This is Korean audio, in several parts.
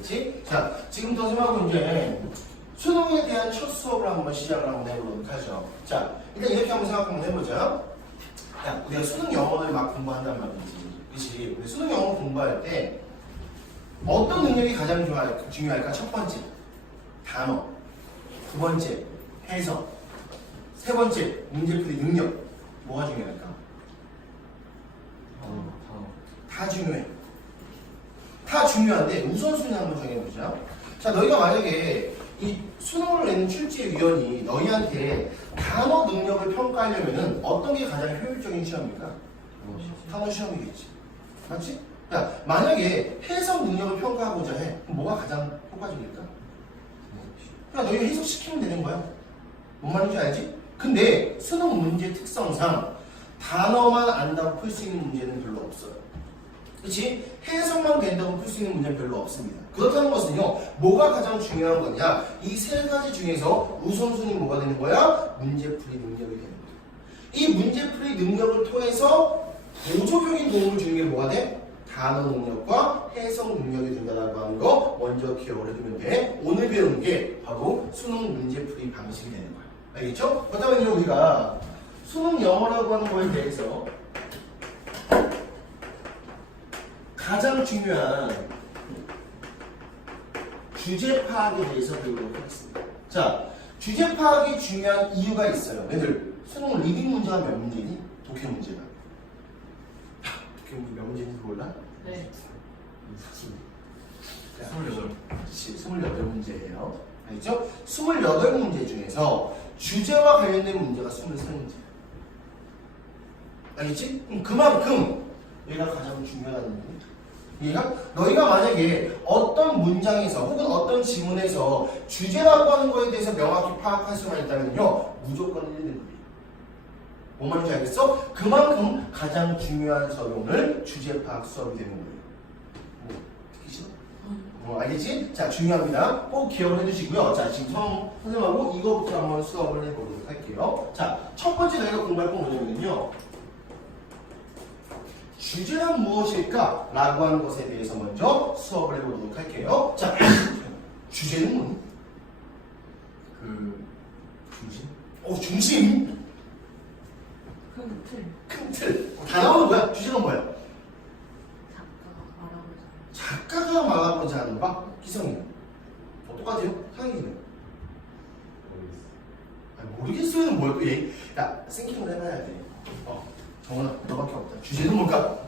알겠지? 자, 지금부터 선생님하고 이제 수능에 대한 첫 수업을 한번 시작을 한번 해보도록 하죠. 자, 일단 이렇게 한번 생각 한번 해보자. 야, 우리가 수능 영어를 막 공부한단 말이지. 그치? 우리 수능 영어 공부할 때 어떤 능력이 가장 중요할까? 첫 번째, 단어. 두 번째, 해석. 세 번째, 문제풀이 능력. 뭐가 중요할까? 다 중요해. 다 중요한데 우선순위 한번 정해보자. 자, 너희가 만약에 이 수능을 내는 출제위원이 너희한테 단어 능력을 평가하려면은 어떤 게 가장 효율적인 시험일까? 단어 시험이겠지. 맞지? 야, 만약에 해석 능력을 평가하고자 해. 그럼 뭐가 가장 효과적일까? 그냥 너희가 해석시키면 되는 거야. 뭔 말인지 알지? 근데 수능 문제 특성상 단어만 안다고 풀 수 있는 문제는 별로 없어요. 그렇지? 해석만 된다고 풀 수 있는 문제는 별로 없습니다. 그렇다는 것은요, 뭐가 가장 중요한 거냐? 이 세 가지 중에서 우선순위 뭐가 되는 거야? 문제풀이 능력이 되는 거야. 이 문제풀이 능력을 통해서 보조적인 도움을 주는 게 뭐가 돼? 단어 능력과 해석 능력이 된다라고 하는 거 먼저 기억을 해두면 돼. 오늘 배우는 게 바로 수능 문제풀이 방식이 되는 거야. 알겠죠? 그렇다면 우리가 수능 영어라고 하는 거에 대해서 가장 중요한 주제 파악에 대해서 배우도록 하겠습니다. 자, 주제 파악이 중요한 이유가 있어요. 얘들 수능 리딩 문제가 몇 문제니? 독해 문제가. 독해 문제 몇 문제인지 몰라? 네. 28문제예요. 알겠죠? 28문제 중에서 주제와 관련된 문제가 23문제. 알겠지? 그만큼 얘가 가장 중요하다는 거예요. 얘가 너희가 만약에 어떤 문장에서 혹은 어떤 지문에서 주제라고 하는 거에 대해서 명확히 파악할 수만 있다면요, 무조건 1등 거예요. 뭔 말인지 알겠어? 그만큼 가장 중요한 서론을 주제 파악 수업이 되는 거예요. 뭐, 듣기 싫어? 알겠지? 자, 중요합니다. 꼭 기억을 해주시고요. 자, 지금 선생님하고 이거부터 한번 수업을 해보도록 할게요. 자, 첫 번째 저희가 공부할 건 뭐냐면요, 주제란 무엇일까? 라고 하는 것에 대해서 먼저 수업을 해보도록 할게요. 자, 주제는 뭐니? 중심? 중심? 큰 틀. 큰 틀. 다 나오는 거야? 주제가 뭐야? 작가가 말하고자. 작가가 말하고자 하는 바? 기성이. 똑같아요? 상이는? 모르겠어요. 뭐야? 또 얘. 야, 생킹을 해봐야 돼. 정원아, 너밖에 없다. 주제는 뭘까?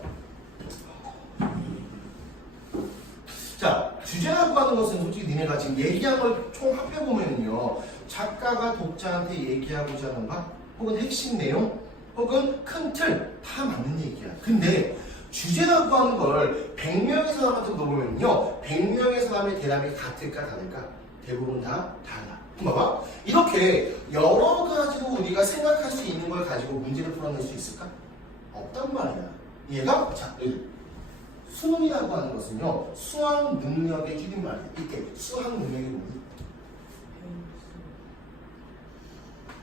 자, 주제라고 하는 것은 솔직히 니네가 지금 얘기한 걸 총 합해보면요, 작가가 독자한테 얘기하고자 하는 바, 혹은 핵심 내용, 혹은 큰 틀, 다 맞는 얘기야. 근데 주제라고 하는 걸 100명의 사람한테 물어보면요, 100명의 사람의 대답이 같을까 다를까? 대부분 다 달라. 봐봐. 이렇게 여러 가지로 우리가 생각할 수 있는 걸 가지고 문제를 풀어낼 수 있을까? 없단 말이야. 얘가, 자, 수능이라고 하는 것은요, 수학 능력의 줄임말이야. 이게 수학 능력이 뭐니?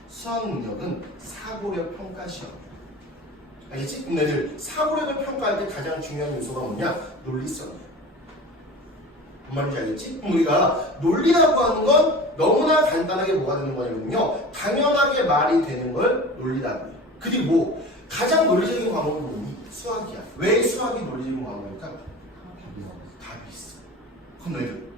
수학 능력은 사고력 평가 시험이야. 알겠지? 그럼 너희들 사고력을 평가할 때 가장 중요한 요소가 뭐냐? 논리성이야. 뭔 말인지 알겠지? 그럼 우리가 논리라고 하는 건 너무나 간단하게 뭐가 되는 거냐면요, 당연하게 말이 되는 걸 논리라고 해요. 그리고 가장 논리적인 과목은 뭐니? 수학이야. 왜 수학이 논리적인 과목일까? 답이 있어. 그럼 너희들,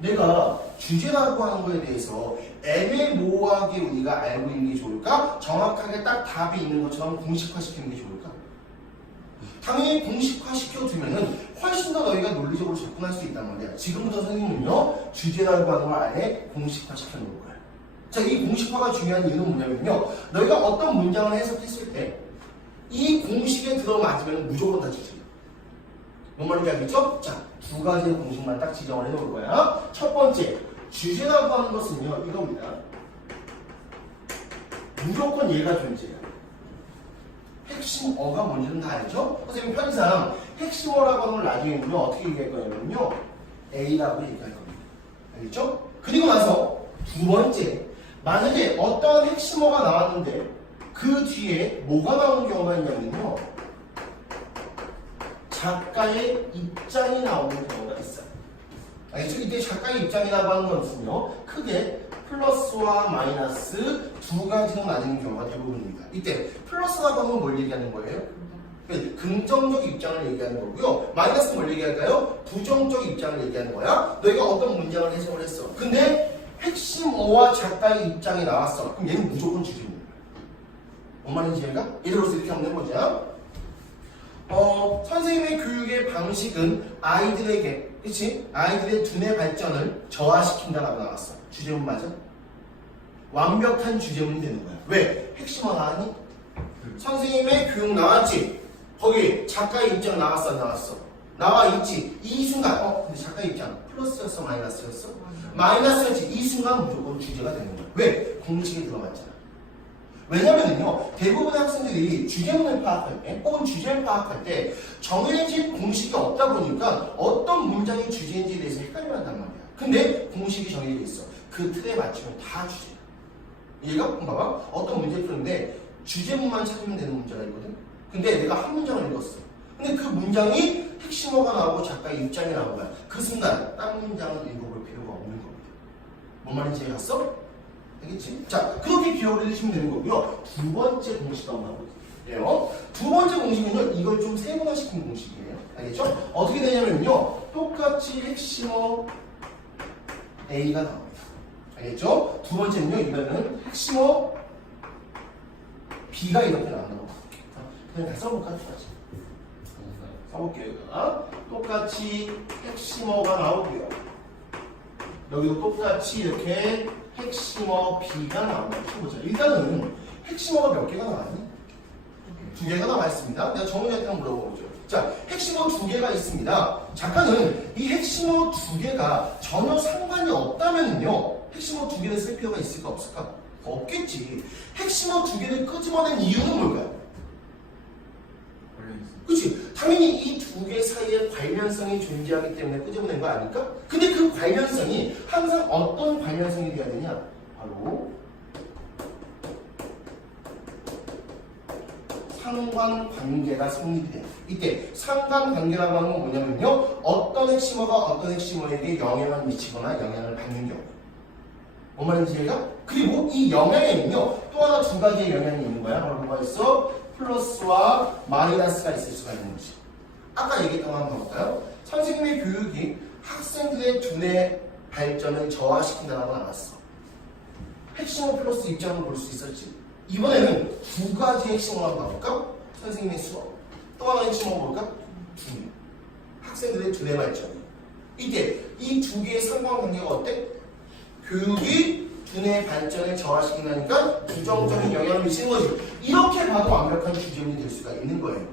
내가 주제라고 하는 거에 대해서 애매모호하게 우리가 알고 있는 게 좋을까? 정확하게 딱 답이 있는 것처럼 공식화시키는 게 좋을까? 당연히 공식화시켜두면은 훨씬 더 너희가 논리적으로 접근할 수 있단 말이야. 지금부터 선생님은요, 주제라고 하는 걸 아예 공식화시켜 놓을 거야. 자, 이 공식화가 중요한 이유는 뭐냐면요, 너희가 어떤 문장을 해석했을 때 이 공식에 들어맞으면 무조건 다 주제야. 뭔 말인지 알겠죠? 자, 두 가지의 공식만 딱 지정을 해놓을 거야. 첫 번째, 주제라고 하는 것은요, 이겁니다. 무조건 얘가 존재해요. 핵심어가 뭔지는 다 알죠? 선생님 편의상 핵심어라고 하는 걸 나중에는요, 어떻게 얘기할 거냐면요, A라고 얘기할 겁니다. 알겠죠? 그리고 나서 두 번째, 만약에 어떤 핵심어가 나왔는데 그 뒤에 뭐가 나오는 경우가 있냐면요, 작가의 입장이 나오는 경우가 있어요. 알겠죠? 이때 작가의 입장이라고 하는 것은요, 크게 플러스와 마이너스 두 가지로 나뉘는 경우가 대부분입니다. 이때 플러스라고 하면 뭘 얘기하는 거예요? 긍정적 입장을 얘기하는 거고요. 마이너스는 뭘 얘기할까요? 부정적 입장을 얘기하는 거야. 너희가 어떤 문장을 해석을 했어. 근데 핵심 어와 작가의 입장이 나왔어. 그럼 얘는 무조건 주제입니다. 뭔 말인지 얘가? 예를 들어서 이렇게 한번 해보자. 선생님의 교육의 방식은 아이들에게, 그치? 아이들의 두뇌 발전을 저하시킨다라고 나왔어. 주제문 맞아? 완벽한 주제문이 되는 거야. 왜? 핵심어 나왔니? 선생님의 교육 나왔지? 거기 작가의 입장 나왔어, 안 나왔어? 나와 있지? 이 순간, 근데 작가의 입장 플러스였어, 마이너스였어? 마이너스였지? 이 순간 무조건 주제가 되는 거야. 왜? 공식에 들어갔잖아. 왜냐면은요, 대부분의 학생들이 주제문을 파악할 때, 혹은 주제를 파악할 때 정해진 공식이 없다 보니까 어떤 문장이 주제인지에 대해서 헷갈려 한단 말이야. 근데 공식이 정해져 있어. 그 틀에 맞추면 다 주제야. 얘가 봐봐. 어떤 문제 푸는데 주제문만 찾으면 되는 문제가 있거든. 근데 내가 한 문장을 읽었어. 근데 그 문장이 핵심어가 나오고 작가의 입장이 나온 거야. 그 순간 딴 문장을 읽어볼 필요가 없는 겁니다. 뭔 말인지 알았어? 알겠지? 자, 그렇게 기억을 해주시면 되는 거고요. 두 번째 공식 한번 해볼게요. 두 번째 공식은요, 이걸 좀 세분화시킨 공식이에요. 알겠죠? 어떻게 되냐면요, 똑같이 핵심어 A가 나옵니다. 알겠죠? 두 번째는요, 이거는 핵심어 B가 이렇게 나온다고 볼게요. 그냥 다 써볼까? 똑같이. 써볼게요. 똑같이 핵심어가 나오고요. 여기도 똑같이 이렇게 핵심어 B가 나온다. 보자. 일단은 핵심어가 몇 개가 나왔니? 두 개가 나와 있습니다. 내가 정훈이한테 한번 물어보죠. 자, 핵심어 두 개가 있습니다. 작가는 이 핵심어 두 개가 전혀 상관이 없다면요, 핵심어 두 개를 쓸 필요가 있을까 없을까? 없겠지. 핵심어 두 개를 끄집어낸 이유는 뭘까요? 그치? 당연히 이 두 개 사이에 관련성이 존재하기 때문에 끄집어낸 거 아닐까? 근데 그 관련성이 항상 어떤 관련성이 돼야 되냐? 바로 상관관계가 성립이 돼요. 이때 상관관계라고 하는 건 뭐냐면요, 어떤 핵심어가 어떤 핵심어에게 영향을 미치거나 영향을 받는 경우. 뭔 말인지 이해가? 그리고 이 영향에는요, 또 하나 두 가지의 영향이 있는 거야. 바로 뭐가 있어? 플러스와 마이너스가 있을 수가 있는 거지. 아까 얘기했던 거 한번 볼까요? 선생님의 교육이 학생들의 두뇌 발전을 저하시킨다고 나왔어. 핵심어 플러스 입장을 볼 수 있었지. 이번에는 두 가지 핵심어가 나올까? 선생님의 수업. 또 하나 핵심어 볼까? 두뇌. 학생들의 두뇌 발전. 이때 이 두 개의 상관관계가 어때? 교육이 두뇌 발전을 저하시킨다니까 부정적인 영향을 미치는 거지. 이렇게 봐도 완벽한 주제문이 될 수가 있는 거예요.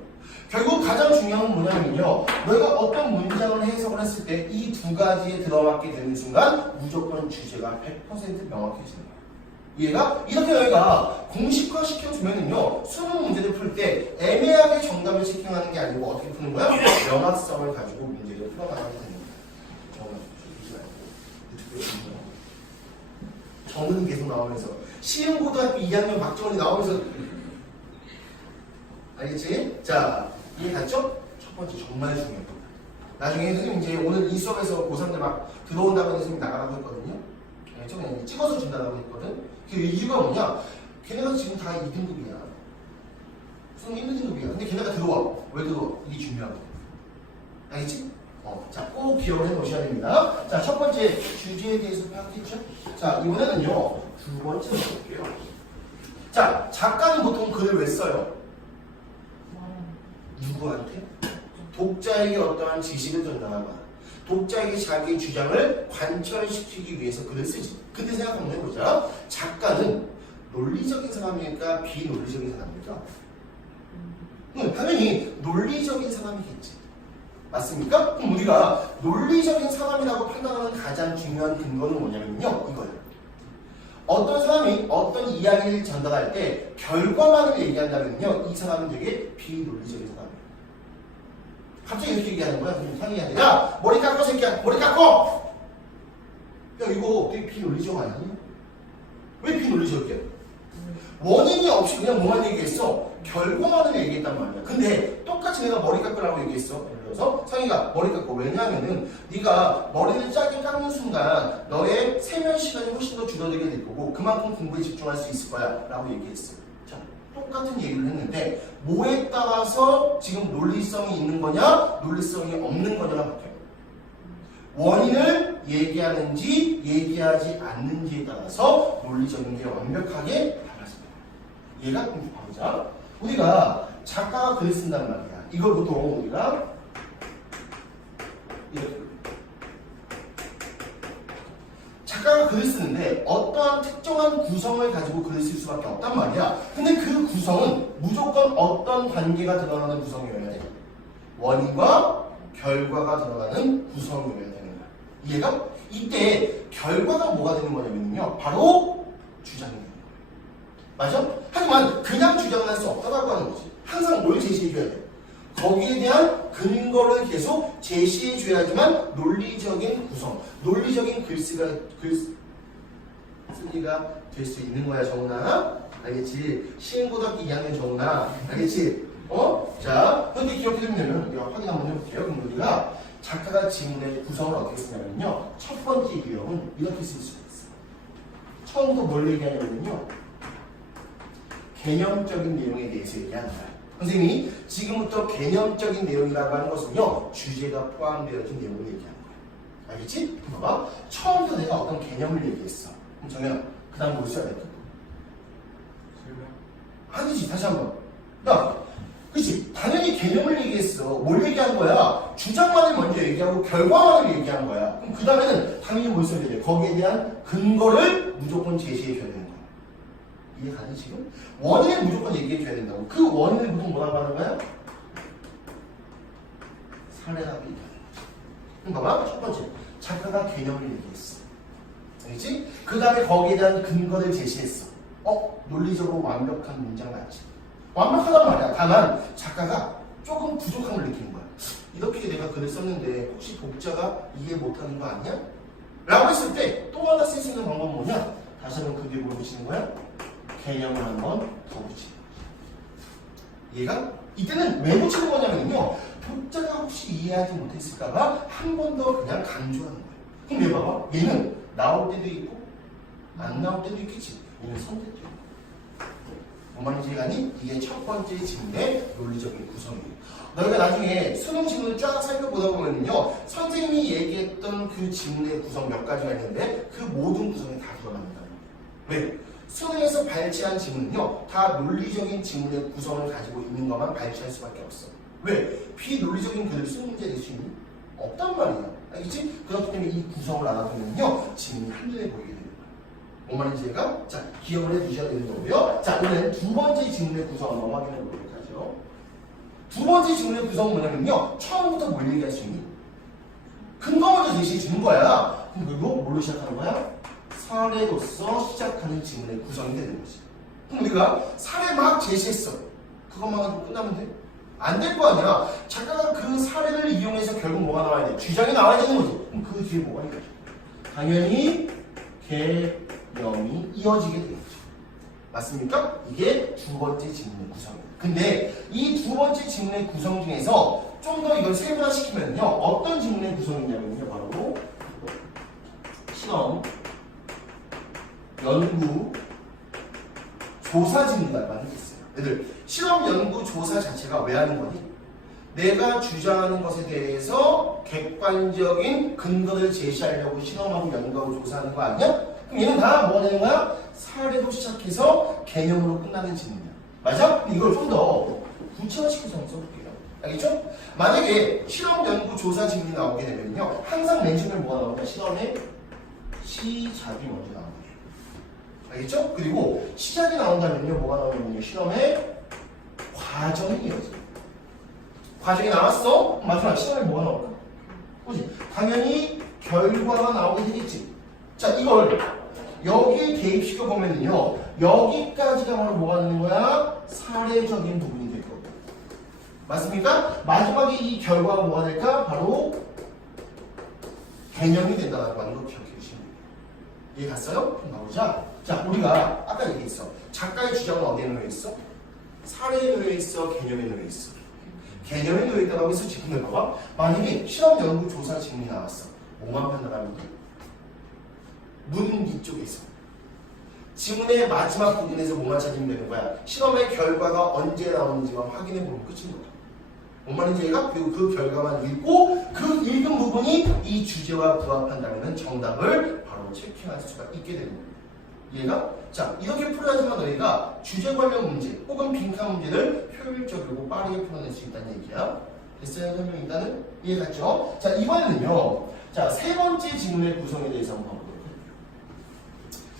결국 가장 중요한 건 뭐냐면요, 너희가 어떤 문장을 해석을 했을 때 이 두 가지에 들어맞게 되는 순간 무조건 주제가 100% 명확해지는 거예요. 이해가? 이렇게 너희가 공식화 시켜주면은요, 수능 문제를 풀 때 애매하게 정답을 체킹하는 게 아니고 어떻게 푸는 거야? 명확성을 가지고 문제를 풀어나가게 되는 거야. 정은 계속 나오면서 시흥고등학교 2학년 박정원이 나오면서 알겠지? 자, 이해 갔죠? 첫 번째 정말 중요한 겁니다. 나중에 선생님 이제 오늘 이 수업에서 고3들 막 들어온다고 해서 선생님 나가라고 했거든요. 알겠죠? 그냥 찍어서 준다고 했거든. 그 이유가 뭐냐? 걔네가 지금 다 2등급이야. 수능 1등급이야. 근데 걔네가 들어와. 왜 들어와? 이게 중요하거든. 알겠지? 자, 꼭 기억을 해 놓으셔야 됩니다. 자, 첫 번째 주제에 대해서 파악했죠? 자, 이번에는요, 두 번째로 볼게요. 자, 작가는 보통 글을 왜 써요? 누구한테? 독자에게 어떠한 지식을 전달하거나 독자에게 자기의 주장을 관철시키기 위해서 글을 쓰지. 근데 생각 한번 해보자. 작가는 논리적인 사람일까? 비논리적인 사람일까? 당연히 논리적인 사람이겠지. 맞습니까? 그럼 우리가 논리적인 사람이라고 판단하는 가장 중요한 근거는 뭐냐면요, 이거예요. 어떤 사람이 어떤 이야기를 전달할 때 결과만을 얘기한다면요, 이 사람은 되게 비논리적인 사람이에요. 갑자기 이렇게 얘기하는 거야. 그럼 상의한테, 야, 머리 깎고 새끼야, 머리 깎고! 야, 이거 되게 비논리적 아니야? 왜 비논리적이야? 원인이 없이 그냥 뭐만 얘기했어? 결과만을 얘기했단 말이야. 근데 똑같이 내가 머리 깎으라고 얘기했어. 예를 들어서 성희가 머리 깎고. 왜냐하면은 네가 머리를 짧게 깎는 순간 너의 세면 시간이 훨씬 더 줄어들게 될 거고 그만큼 공부에 집중할 수 있을 거야 라고 얘기했어. 자, 똑같은 얘기를 했는데 뭐에 따라서 지금 논리성이 있는 거냐 논리성이 없는 거냐가 바뀌어요. 원인을 얘기하는지 얘기하지 않는지에 따라서 논리적인 게 완벽하게 달라집니다. 얘가 봐보자. 우리가 작가가 글을 쓴단 말이야. 이걸 보통 우리가 이렇게 작가가 글을 쓰는데 어떠한 특정한 구성을 가지고 글을 쓸 수밖에 없단 말이야. 근데 그 구성은 무조건 어떤 관계가 들어가는 구성이어야 돼. 원인과 결과가 들어가는 구성이어야 되는 거야. 이해가? 이때 결과가 뭐가 되는 거냐면요. 바로 주장이 되는 거야. 맞아? 하지만 그냥 주장을 할 수 없다고 하는 거지. 항상 뭘 제시해줘야 돼. 거기에 대한 근거를 계속 제시해줘야지만 논리적인 구성, 논리적인 글쓰기가 될 수 있는 거야, 정훈아. 알겠지? 시흥고등학교 2학년 정훈아. 알겠지? 자, 그런데 기억해두면 우리가 확인 한번 해볼게요. 그럼 우리가 작가가 지문의 구성을 어떻게 쓰냐면요. 첫 번째 유형은 이렇게 쓸 수가 있어. 처음부터 뭘 얘기하냐면요. 개념적인 내용에 대해서 얘기하는 거야. 선생님이 지금부터 개념적인 내용이라고 하는 것은요. 주제가 포함되어진 내용을 얘기하는 거야. 알겠지? 봐봐. 처음부터 내가 어떤 개념을 얘기했어. 그럼 정현, 그 다음 뭘 써야 될까? 아니지. 다시 한번. 야, 그치? 당연히 개념을 얘기했어. 뭘 얘기한 거야? 주장만을 먼저 얘기하고 결과만을 얘기한 거야. 그럼 그 다음에는 당연히 뭘 써야 돼? 거기에 대한 근거를 무조건 제시해줘야 되는 거야. 이해가니 지금? 원인을 무조건 얘기해줘야 된다고. 그 원인을 보통 뭐라고 하는 거야? 사례라고 얘기하는 거지. 그럼 봐봐. 첫 번째. 작가가 개념을 얘기했어. 알겠지? 그 다음에 거기에 대한 근거를 제시했어. 논리적으로 완벽한 문장 맞지? 완벽하단 말이야. 다만 작가가 조금 부족함을 느끼는 거야. 이렇게 내가 글을 썼는데 혹시 독자가 이해 못하는 거 아니야? 라고 했을 때 또 하나 쓸 수 있는 방법은 뭐냐? 다시 한번 그 뒤에 뭘 붙이는 거야? 개념을 한번 더 붙이는 거야. 얘가 이때는 왜 붙이는 거냐면요. 독자가 혹시 이해하지 못했을까봐 한 번 더 그냥 강조하는 거야. 그럼 얘 봐봐. 얘는 나올 때도 있고 안 나올 때도 있겠지. 얘는 선택도 있고. 뭔 말인지 아니? 이게 첫 번째 질문의 논리적인 구성이에요. 너희가 나중에 수능 질문을 쫙 살펴보다 보면요. 선생님이 얘기했던 그 질문의 구성 몇 가지가 있는데 그 모든 구성이 다 들어갑니다. 왜? 수능에서 발췌한 질문은요. 다 논리적인 질문의 구성을 가지고 있는 것만 발췌할 수밖에 없어. 왜? 비논리적인 글을 수능 문제 낼 수 있니? 없단 말이야. 알겠지? 그렇기 때문에 이 구성을 알아두면요. 질문이 한눈에 보이게 됩니다. 뭔 말인지 얘가? 자, 기억을 해두셔야 되는 거고요. 자, 오늘 두 번째 질문의 구성 한번 확인해 보도록 하죠. 두 번째 질문의 구성은 뭐냐면요. 처음부터 뭘 얘기할 수 있니? 근거 먼저 제시해 주는 거야. 그럼 그리고 뭘로 시작하는 거야? 사례로서 시작하는 질문의 구성이 되는 거지. 그럼 우리가 사례 막 제시했어. 그것만 가지고 끝나면 돼? 안 될 거 아니야. 작가가 그 사례를 이용해서 결국 뭐가 나와야 돼? 주장이 나와야 되는 거지. 그럼 그 뒤에 뭐가 있겠죠? 당연히 개념이 이어지게 되는 거죠. 맞습니까? 이게 두 번째 질문의 구성이에요. 근데 이 두 번째 질문의 구성 중에서 좀 더 이걸 세분화시키면요. 어떤 질문의 구성이냐면요. 바로 실험, 연구, 조사 질문이라고 하는 게 있어요. 얘들 실험, 연구, 조사 자체가 왜 하는 거니? 내가 주장하는 것에 대해서 객관적인 근거를 제시하려고 실험하고 연구하고 조사하는 거 아니야? 그럼 얘는 다 뭐가 되는 거야? 사례로 시작해서 개념으로 끝나는 질문이야. 맞아? 이걸 좀 더 구체화시켜서 한번 써볼게요. 알겠죠? 만약에 실험, 연구, 조사 질문이 나오게 되면요. 항상 맨 처음에 뭐가 나오냐? 실험의 시작이 먼저 나옵니다. 알겠죠? 그리고 시작이 나온다면요. 뭐가 나오냐면요. 실험의 과정이 이어져요. 과정이 나왔어? 마지막 시험에 뭐가 나올까? 그지? 당연히 결과가 나오게 되겠지. 자, 이걸 여기에 대입시켜 보면요. 여기까지가 바로 뭐가 되는 거야? 사례적인 부분이 될 거고. 맞습니까? 마지막에 이 결과가 뭐가 될까? 바로 개념이 된다고 하는 거 기억해 주시면 돼요. 이해 갔어요? 그럼 나오자. 자, 우리가 아까 얘기했어. 작가의 주장은 어디에 놓여 있어? 사례에 놓여 있어, 개념에 놓여 있어? 개념에 놓여 있다고 해서 지금을 봐봐. 만약에 실험 연구 조사 질문이 나왔어. 뭐만 판단합니까? 문 뒤쪽에서. 지문의 마지막 부분에서 뭐만 찾으면 되는 거야? 실험의 결과가 언제 나오는지만 확인해 보면 끝인 거야. 뭔 말인지 얘가 그 결과만 읽고 그 읽은 부분이 이 주제와 부합한다면 정답을 바로 체크할 수가 있게 되는 거야. 얘가 자 이렇게 풀어야지만 너희가 주제 관련 문제 혹은 빈칸 문제를 효율적이고 빠르게 풀어낼 수 있다는 얘기야. 됐어요? 설명 일단은 이해갔죠? 자 이번에는요. 자 세 번째 질문의 구성에 대해서 한번 봐보도록 할게요.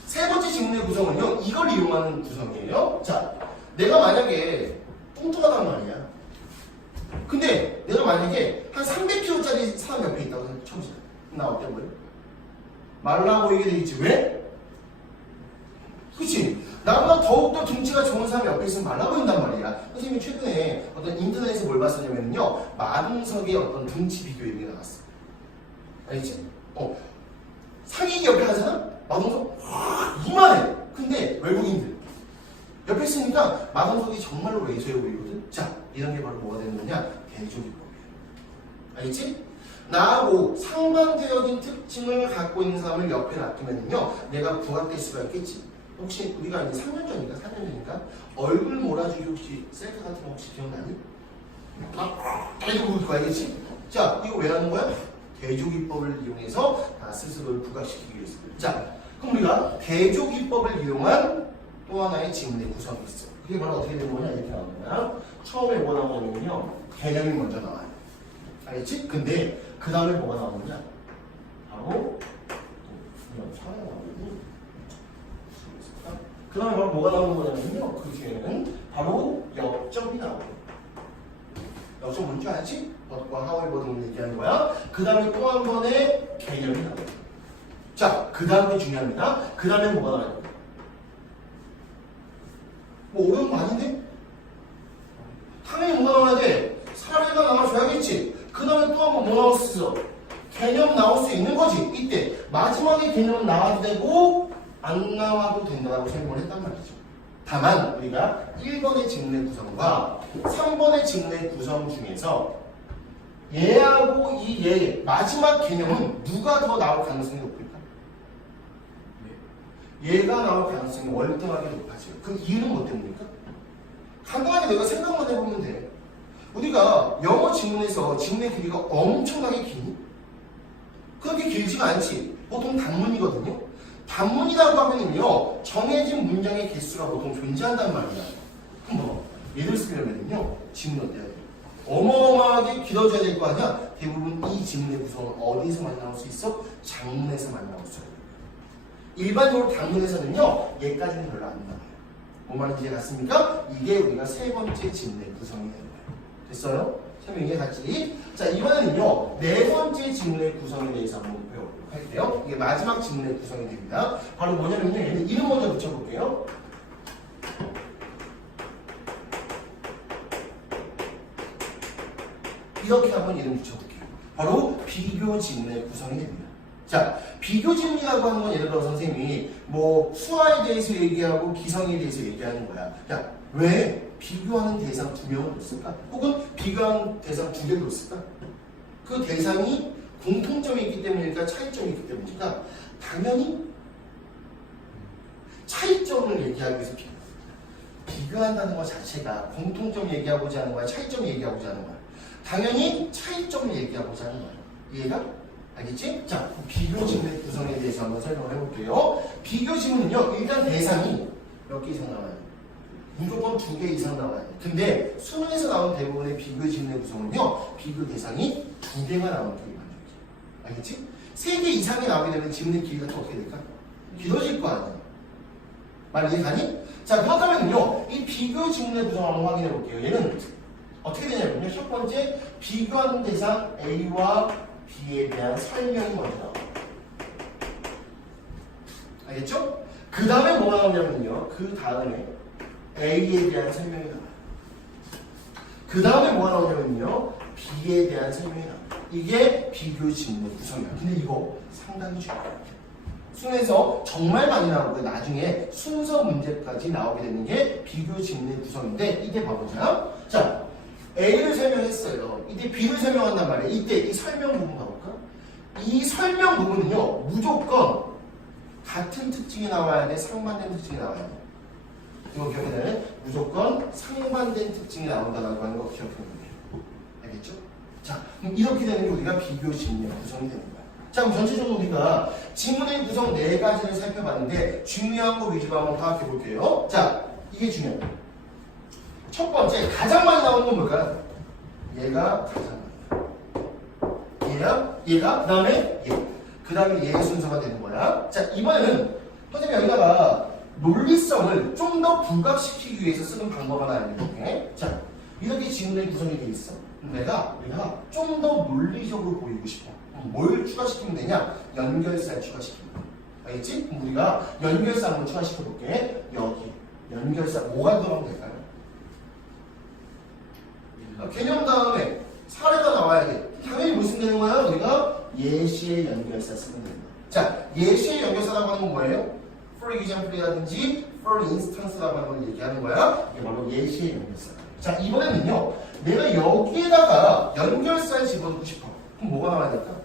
세 번째 질문의 구성은요. 이걸 이용하는 구성이에요. 자 내가 만약에 뚱뚱하단 말이야. 근데 내가 만약에 한 300kg짜리 사람 옆에 있다고 쳐보자. 나 어때 보여? 말라 보이게 돼 있지. 왜? 그치? 나보다 더욱더 등치가 좋은 사람이 옆에 있으면 말라 보인단 말이야. 선생님이 최근에 어떤 인터넷에서 뭘 봤었냐면요. 마동석의 어떤 등치 비교 이런 게 나왔어. 알겠지? 상인이 옆에 하잖아? 마동석 이만해. 근데 외국인들 옆에 있으니까 마동석이 정말로 왜소해 보이거든. 자, 이런 게 바로 뭐가 되는 거냐? 대조기법이에요. 알겠지? 나하고 상반되어진 특징을 갖고 있는 사람을 옆에 놔두면요, 내가 부합될 수가 있겠지. 혹시 우리가 이제 3년 전인가 4년 전인가 얼굴 몰아주기 혹시 셀카 같은 거 혹시 기억나니? 이러고 그거 알겠지? 자, 이거 왜 하는 거야? 대조기법을 이용해서 다 스스로를 부각시키기 위해서. 자, 그럼 우리가 대조기법을 이용한 또 하나의 질문의 구성이 있어. 그게 바로 어떻게 되는 거냐? 이렇게 나오는 거야. 처음에 뭐가 나오냐면요, 개념이 먼저 나와요. 알겠지? 근데 그 다음에 뭐가 나오느냐? 바로 이런 차례 나오고. 그 다음에 바로 뭐가 나오는 거냐면요, 그 뒤에는 바로 역점이 나오고. 역점 뭔지 알지? 벗과 하웨버 등을 얘기하는 거야. 그 다음에 또 한 번의 개념이 나오고. 자, 그 다음에 중요합니다. 그 다음에 뭐가 나와요? 뭐 어려운 거 아닌데? 당연히 뭐가 나와야 돼? 사례가 나와줘야겠지. 그 다음에 또 한 번 뭐 나올 수 있어? 개념 나올 수 있는 거지. 이때 마지막에 개념은 나와도 되고 안 나와도 된다고 설명을 했단 말이죠. 다만 우리가 1번의 질문의 구성과 3번의 질문의 구성 중에서 얘하고 이 얘 마지막 개념은 누가 더 나올 가능성이 높을까? 얘가 나올 가능성이 월등하게 높아져요. 그 이유는 뭐 때문입니까? 간단하게 내가 생각만 해보면 돼. 우리가 영어 지문에서 지문의 길이가 엄청나게 기니? 그렇게 길지가 않지. 보통 단문이거든요. 단문이라고 하면요, 정해진 문장의 개수가 보통 존재한단 말이야. 그럼 뭐 예를 쓰려면요, 지문 어때야 돼? 어마어마하게 길어져야 될 거 아니야? 대부분 이 지문의 구성은 어디서 많이 나올 수 있어? 장문에서 많이 나올 수 있어. 일반적으로 단문에서는요, 얘까지는 별로 안 나와요. 뭔 말인지 이해갔습니까? 이게 우리가 세 번째 지문의 구성이 되는 거예요. 됐어요? 설명 이해갔지? 자, 이번에는요, 네 번째 지문의 구성에 대해서 한번 배워보도록 할게요. 이게 마지막 지문의 구성이 됩니다. 바로 뭐냐면요, 얘는 이름 먼저 붙여볼게요. 이렇게 한번 이름 붙여볼게요. 바로 비교 지문의 구성이 됩니다. 자, 비교 지문이라고 하는 건 예를 들어 선생님이 뭐 수화에 대해서 얘기하고 기성에 대해서 얘기하는 거야. 야, 왜 비교하는 대상 2명을 뒀을까? 혹은 비교하는 대상 2개를 뒀을까? 그 대상이 공통점이 있기 때문일까? 차이점이 있기 때문일까? 당연히 차이점을 얘기하기 위해서 비교한다는 것 자체가 공통점 얘기하고자 하는 거야? 차이점 얘기하고자 하는 거야? 당연히 차이점을 얘기하고자 하는 거야. 이해가? 알겠지? 자, 비교 지문의 구성에 대해서 한번 설명을 해볼게요. 비교 지문은요, 일단 대상이 몇 개 이상 나와요? 무조건 2개 이상 나와요. 근데 수능에서 나온 대부분의 비교 지문의 구성은요, 비교 대상이 2개가 나오는 게 일반적이죠. 알겠지? 3개 이상이 나오게 되면 지문의 길이가 또 어떻게 될까? 길어질 거 아니야. 말 이해가니? 자, 그렇다면요, 이 비교 지문의 구성 한번 확인해 볼게요. 얘는 어떻게 되냐면요, 첫 번째, 비교하는 대상 A와 B에 대한 설명이 먼저 나와요. 알겠죠? 그 다음에 뭐가 나오냐면요, 그 다음에 A에 대한 설명이 나와요. 그 다음에 뭐가 나오냐면요, B에 대한 설명이 나와요. 이게 비교 지문의 구성이야. 근데 이거 상당히 중요해요. 수능에서 정말 많이 나오고 나중에 순서 문제까지 나오게 되는 게 비교 지문의 구성인데 이게 봐보자. 자, A를 설명했어요. 이때 B를 설명한단 말이에요. 이때 이 설명 부분 봐볼까? 이 설명 부분은요, 무조건 같은 특징이 나와야 돼, 상반된 특징이 나와야 돼. 이거 기억해야 무조건 상반된 특징이 나온다라고 하는 거 기억해야 돼요. 알겠죠? 자, 그럼 이렇게 되는 게 우리가 비교 지문의 구성이 되는 거야. 자, 그럼 전체적으로 우리가 지문의 구성 4가지를 살펴봤는데 중요한 거 위주로 한번 파악해 볼게요. 자, 이게 중요해요. 첫 번째, 가장 많이 나오는 건 뭘까요? 얘가 가장 많이. 얘가, 그 다음에 얘. 그 다음에 얘의 순서가 되는 거야. 자, 이번에는 선생님이 여기다가 논리성을 좀 더 부각시키기 위해서 쓰는 방법 하나 알려줄게. 자, 이렇게 지문의 구성이 돼 있어. 내가 좀 더 논리적으로 보이고 싶어. 뭘 추가시키면 되냐? 연결사를 추가시키면 돼. 알겠지? 그럼 우리가 연결사 한번 추가시켜볼게. 여기. 연결사 뭐가 들어가면 될까요? 개념 다음에 사례가 나와야 돼. 당연히 무슨 되는 거야? 우리가 예시의 연결사 쓰면 된다. 자, 예시의 연결사라고 하는 건 뭐예요? for example이라든지 for instance라고 하는 걸 얘기하는 거야. 이게 바로 예시의 연결사. 자, 이번에는요, 내가 여기에다가 연결사를 집어넣고 싶어. 그럼 뭐가 나와야 될까?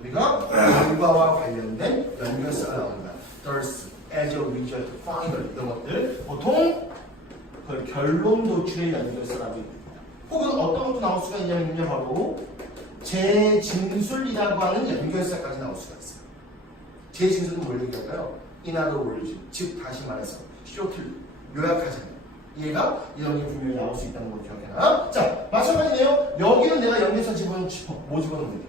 우리가 결과와 관련된 연결사가 나온다. thus, as a result, final 이런 것들 보통 그걸 결론 도출의 연결사라고 합니다. 혹은 어떤 것도 나올 수가 있냐면요, 바로 재진술이라고 하는 연결사까지 나올 수가 있어요. 재진술은 뭘 얘기할까요? In other words, 즉 다시 말해서 shortly, 요약하자면 얘가 이런 게 분명히 나올 수 있다는 걸 기억해라. 자, 마찬가지네요. 여기는 내가 연결사 집어넣고 싶어. 뭐 집어넣으면 돼?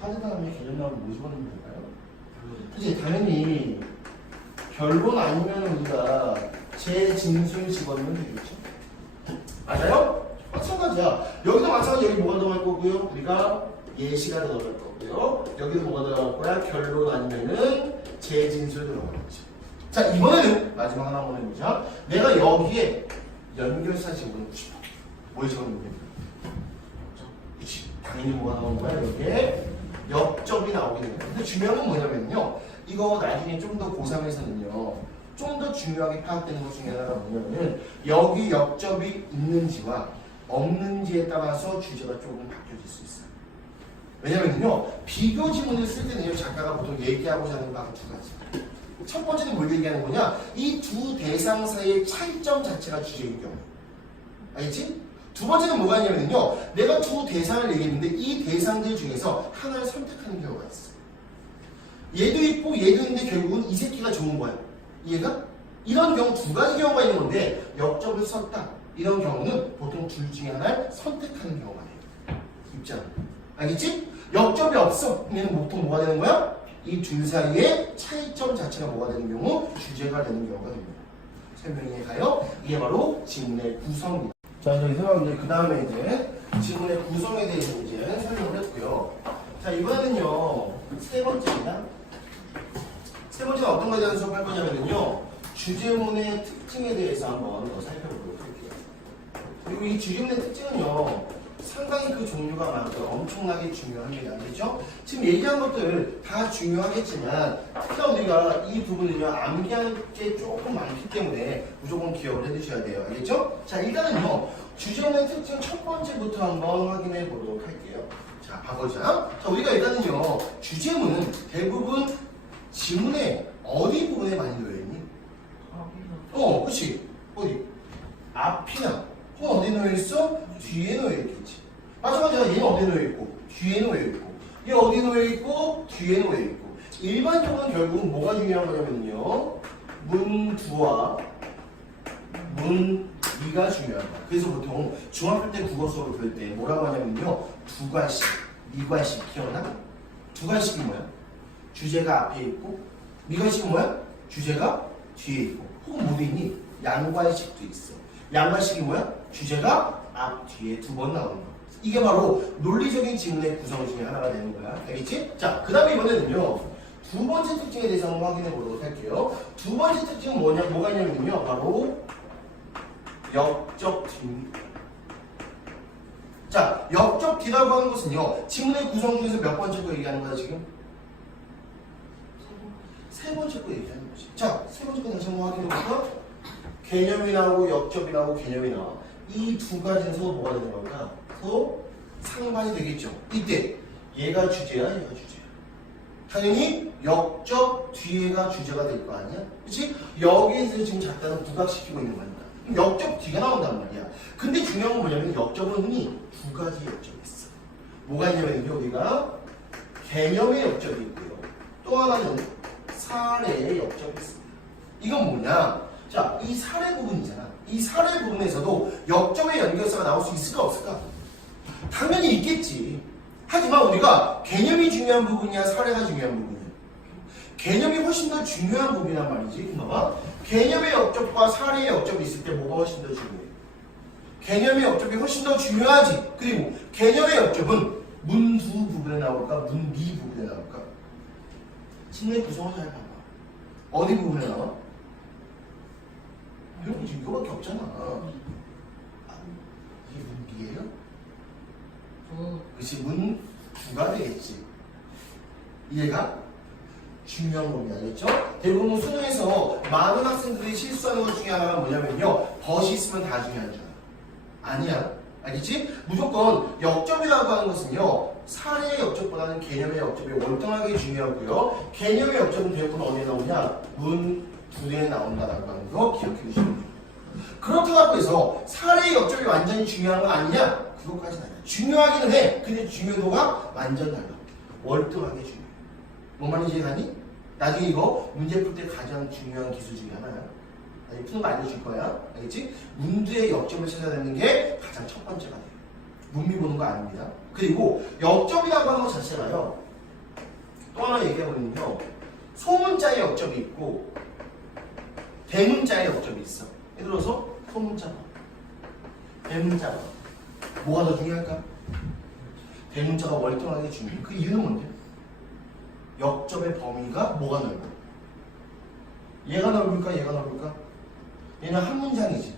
사진 다음에 개념 나오면 뭐 집어넣으면 될까요? 그치, 당연히 결론 아니면 우리가 재진술 집어넣으면 되겠죠. 맞아요? 마찬가지야. 여기도 마찬가지. 여기 뭐가 들어갈 거고요? 우리가 예시가 들어갈 거고요. 여기도 뭐가 들어갈 거야? 결론 아니면은 재진술 들어가겠지. 자, 이번에는 마지막 하나 한번 해보자. 내가 여기에 연결사 집어넣고 싶어. 뭘 집어넣으면 돼? 그치. 당연히 뭐가 나오는 거야? 여기에 역접이 나오게 되는 거야. 근데 중요한 건 뭐냐면요. 이거 나중에 좀 더 고3에서는요. 좀 더 중요하게 파악되는 것 중에 하나가 뭐냐면 여기 역접이 있는지와 없는지에 따라서 주제가 조금 바뀌어질 수 있어요. 왜냐면요. 비교 지문을 쓸 때는요. 작가가 보통 얘기하고자 하는 바가 두 가지. 첫 번째는 뭘 얘기하는 거냐? 이 두 대상 사이의 차이점 자체가 주제인 경우. 알겠지? 두 번째는 뭐가 있냐면요. 내가 두 대상을 얘기했는데 이 대상들 중에서 하나를 선택하는 경우가 있어. 얘도 있고 얘도 있는데 결국은 이 새끼가 좋은 거야. 이해가? 이런 경우 두 가지 경우가 있는 건데 역접을 썼다. 이런 경우는 보통 둘 중에 하나를 선택하는 경우가 돼요. 입장. 알겠지? 역접이 없어. 그러면 보통 뭐가 되는 거야? 이 둘 사이의 차이점 자체가 뭐가 되는 경우? 주제가 되는 경우가 됩니다. 설명해 가요. 이게 바로 지문의 구성입니다. 자, 여기서 이제 그 다음에 이제 지문의 구성에 대해서 이제 설명을 했고요. 자, 이번에는요, 세 번째입니다. 세 번째는 어떤 거에 대한 수업할 거냐면요, 주제문의 특징에 대해서 한번 더 살펴보도록 할게요. 그리고 이 주제문의 특징은요, 상당히 그 종류가 많고 엄청나게 중요합니다. 알겠죠? 지금 얘기한 것들 다 중요하겠지만 특히나 우리가 이 부분을요 암기할 게 조금 많기 때문에 무조건 기억을 해두셔야 돼요. 알겠죠? 자, 일단은요 주제문의 특징 첫 번째부터 한번 확인해 보도록 할게요. 자, 봐보자. 자, 우리가 일단은요 주제문은 대부분 지문의 어디 부분에 많이 놓여있니? 그치? 어디? 앞이나 혹은 어디 놓여있어? 뒤에 놓여있겠지. 마찬가지로 얘는 어디 놓여있고 뒤에 놓여있고 얘 어디 놓여있고 뒤에 놓여있고 일반적으로는 결국은 뭐가 중요한 거냐면요 문두와 문위가 중요하다. 그래서 보통 중학교 때 국어 수업을 들을 때 뭐라고 하냐면요 두괄식, 미괄식 기억나? 두괄식이 뭐야? 주제가 앞에 있고 미괄식은 뭐야? 주제가 뒤에 있고 혹은 뭐도 있니? 양괄식도 있어. 양괄식이 뭐야? 주제가 앞, 뒤에 두 번 나오는 거. 이게 바로 논리적인 지문의 구성 중에 하나가 되는 거야. 알겠지? 자, 그 다음에 이번에는요. 두 번째 특징에 대해서 한번 확인해 보도록 할게요. 두 번째 특징은 뭐가 있냐면요. 바로 역적 뒷. 자, 자, 역적 D라고 하는 것은요, 지문의 구성 중에서 몇 번째 거 얘기하는 거야, 지금? 세 번째 거 얘기하는 거지. 자, 세 번째 거 다시 한번 확인해볼까? 개념이 나오고 역적이 나오고 개념이 나와. 이 두 가지는 서로 뭐가 되는 걸까? 서로 상반이 되겠죠. 이때 얘가 주제야, 얘가 주제야. 당연히 역적 뒤에가 주제가 될 거 아니야? 그치? 여기에서 지금 작가는 부각시키고 있는 거니까. 역적 뒤가 나온단 말이야. 근데 중요한 건 뭐냐면 역적은 흔히 두 가지 역적이 있어. 뭐가 있냐면 우리가 개념의 역적이 있고요. 또 하나는 사례의 역적이 있습니다. 이건 뭐냐? 자, 이 사례 부분이잖아. 이 사례 부분에서도 역적의 연결사가 나올 수 있을까 없을까? 당연히 있겠지. 하지만 우리가 개념이 중요한 부분이야, 사례가 중요한 부분이야. 개념이 훨씬 더 중요한 부분이란 말이지. 그나마 개념의 역적과 사례의 역적이 있을 때 뭐가 훨씬 더 중요해? 개념의 역적이 훨씬 더 중요하지. 그리고 개념의 역적은 문 두 부분에 나올까, 문 미 부분에 나올까? 침례 구성을 잘 봐봐. 어디 부분에 나와? 이런 거 지금 이거밖에 없잖아. 이게 문 B예요? 그치, 문 B가 되겠지. 이해가? 중요한 겁니다. 알겠죠? 대부분 수능에서 많은 학생들이 실수하는 것 중에 하나가 뭐냐면요, 벗이 있으면 다 중요한 줄 알아. 아니야. 알겠지? 무조건 역점이라고 하는 것은요, 사례의 역점보다는 개념의 역점이 월등하게 중요하고요. 개념의 역점은 대부분 어디에 나오냐? 문 두에 나온다라고 하는 거 기억해 주시면 돼요. 그렇다고 해서 사례의 역점이 완전히 중요한 건 아니냐? 그것까지는 아니야. 중요하기는 해. 근데 중요도가 완전 달라. 월등하게 중요해. 뭔 말인지 이해가니? 나중에 이거 문제 풀 때 가장 중요한 기술 중에 하나야. 나중에 푸는 거 알려줄 거야. 알겠지? 문제의 역점을 찾아내는 게 가장 첫 번째가 돼요. 문미 보는 거 아닙니다. 그리고 역점이라고 하는 것 자체가요, 또 하나 얘기해보면요, 소문자의 역점이 있고 대문자의 역점이 있어. 예를 들어서 소문자, 대문자, 뭐가 더 중요할까? 대문자가 월등하게 중요해. 그 이유는 뭔데? 역점의 범위가 뭐가 넓어? 얘가 넓을까? 얘가 넓을까? 얘는 한 문장이지.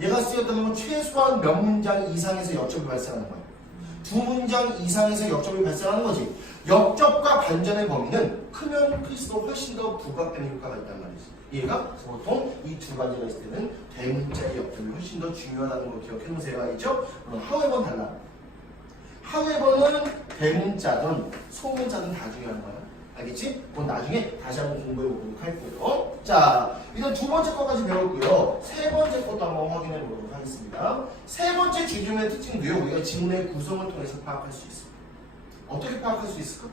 얘가 쓰였다는 건 최소한 몇 문장 이상에서 역점이 발생하는 거야. 두 문장 이상에서 역점이 발생하는 거지. 역접과 반전의 범위는 크면 클수록 훨씬 더 부각되는 효과가 있단 말이지. 얘가 보통 이 두 가지가 있을 때는 대문자의 역점이 훨씬 더 중요하다는 걸 기억해 놓으세요. 알겠죠? 그럼 하회번 달라. 하회번은 대문자든 소문자든 다 중요한 거야. 알겠지? 그건 나중에 다시 한번 공부해 보도록 할 거예요. 자, 일단 두 번째 것까지 배웠고요. 세 번째 것도 한번 확인해 보도록 하겠습니다. 세 번째 주중의 특징도요, 우리가 지문의 구성을 통해서 파악할 수 있어요. 어떻게 파악할 수 있을까?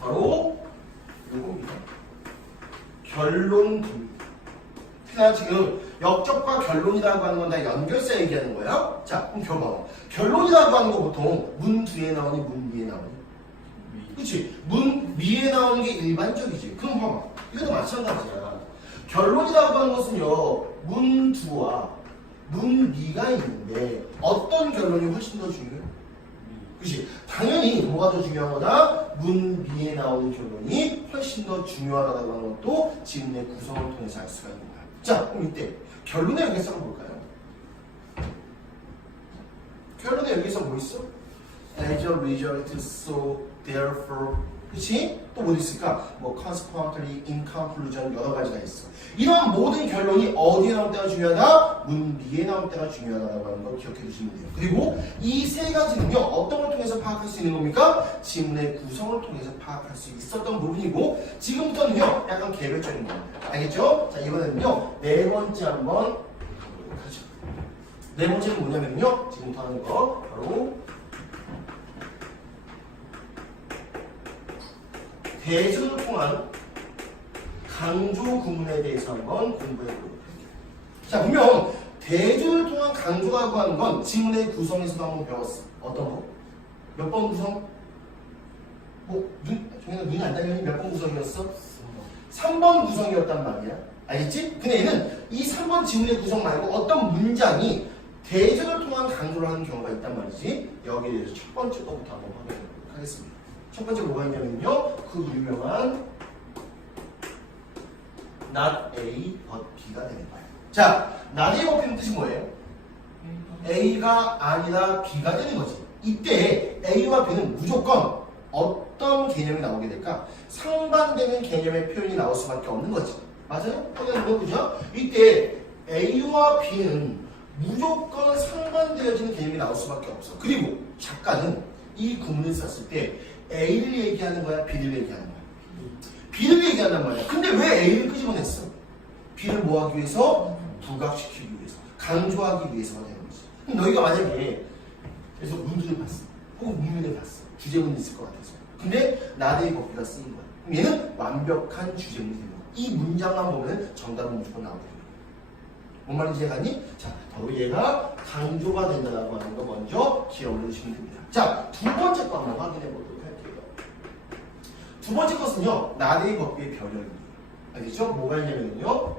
바로 요겁니다. 결론 분류. 자, 지금 역적과 결론이라고 하는 건 다 연결사 얘기하는 거야. 자, 그럼 겨봐. 결론이라고 하는 거 보통 문 뒤에 나오니 문 위에 나오니? 그치? 문 위에 나오는 게 일반적이지. 그럼 봐봐. 이것도 마찬가지야. 결론이라고 하는 것은요, 문 두와 문 미가 있는데 어떤 결론이 훨씬 더 중요해? 그치? 당연히 뭐가 더 중요한 거다? 문 위에 나오는 결론이 훨씬 더 중요하다고 하는 것도 지문의 구성을 통해서 알 수가 있는 거야. 자, 그럼 이때 결론의 연결성을 볼까요? 결론의 연결성 뭐 있어? As a result, so therefore, 그치? 또 뭐 있을까? 뭐 consequently, in conclusion 여러 가지가 있어. 이런 모든 결론이 어디에 나올 때가 중요하다? 문 위에 나올 때가 중요하다고 하는 걸 기억해 주시면 돼요. 그리고 이 세 가지는요, 어떤 걸 통해서 파악할 수 있는 겁니까? 지문의 구성을 통해서 파악할 수 있었던 부분이고, 지금부터는요, 약간 개별적인 겁니다. 알겠죠? 자, 이번에는요, 네 번째 한번 가보도록 하죠. 네 번째는 뭐냐면요, 지금부터 하는 거, 바로 대조를 통한 강조 구문에 대해서 한번 공부해 보도록 할게요. 자, 보면 대조를 통한 강조라고 하는 건 지문의 구성에서도 한번 배웠어. 어떤 거? 몇 번 구성? 정현아 눈이 안 달려니 몇 번 구성이었어? 3번 구성이었단 말이야. 알겠지? 근데 얘는 이 3번 지문의 구성 말고 어떤 문장이 대조를 통한 강조를 하는 경우가 있단 말이지. 여기에 대해서 첫 번째 거부터 한번 확인해 보도록 하겠습니다. 첫 번째 뭐가 있냐면요, 그 유명한 not A but B가 되는 거예요. 자, not A but B는 뜻이 뭐예요? A가 아니라 B가 되는 거지. 이때 A와 B는 무조건 어떤 개념이 나오게 될까? 상반되는 개념의 표현이 나올 수밖에 없는 거지. 맞아요? 확인하는 그죠? 이때 A와 B는 무조건 상반되어지는 개념이 나올 수밖에 없어. 그리고 작가는 이 구문을 썼을 때 A를 얘기하는 거야? B를 얘기하는 거야? B를 얘기한단 말이야. 근데 왜 A를 끄집어냈어? B를 뭐 하기 위해서? 부각시키기 위해서. 강조하기 위해서가 되는 거지. 그럼 너희가 만약에 그래서 문제를 봤어. 혹은 문면을 봤어. 주제문이 있을 것 같아서. 근데 나대의 법비가 쓰인 거야. 그럼 얘는 완벽한 주제문이 되는 거야. 이 문장만 보면 정답은 무조건 나오게 되는 거야. 뭔 말인지 이해가니? 자, 바로 얘가 강조가 된다라고 하는 거 먼저 기억을 올려주시면 됩니다. 자, 두 번째 거 한번 확인해 보도록 할게요. 두 번째 것은요, 나대의 법비의 변형입니다. 알겠죠? 뭐가 있냐면요,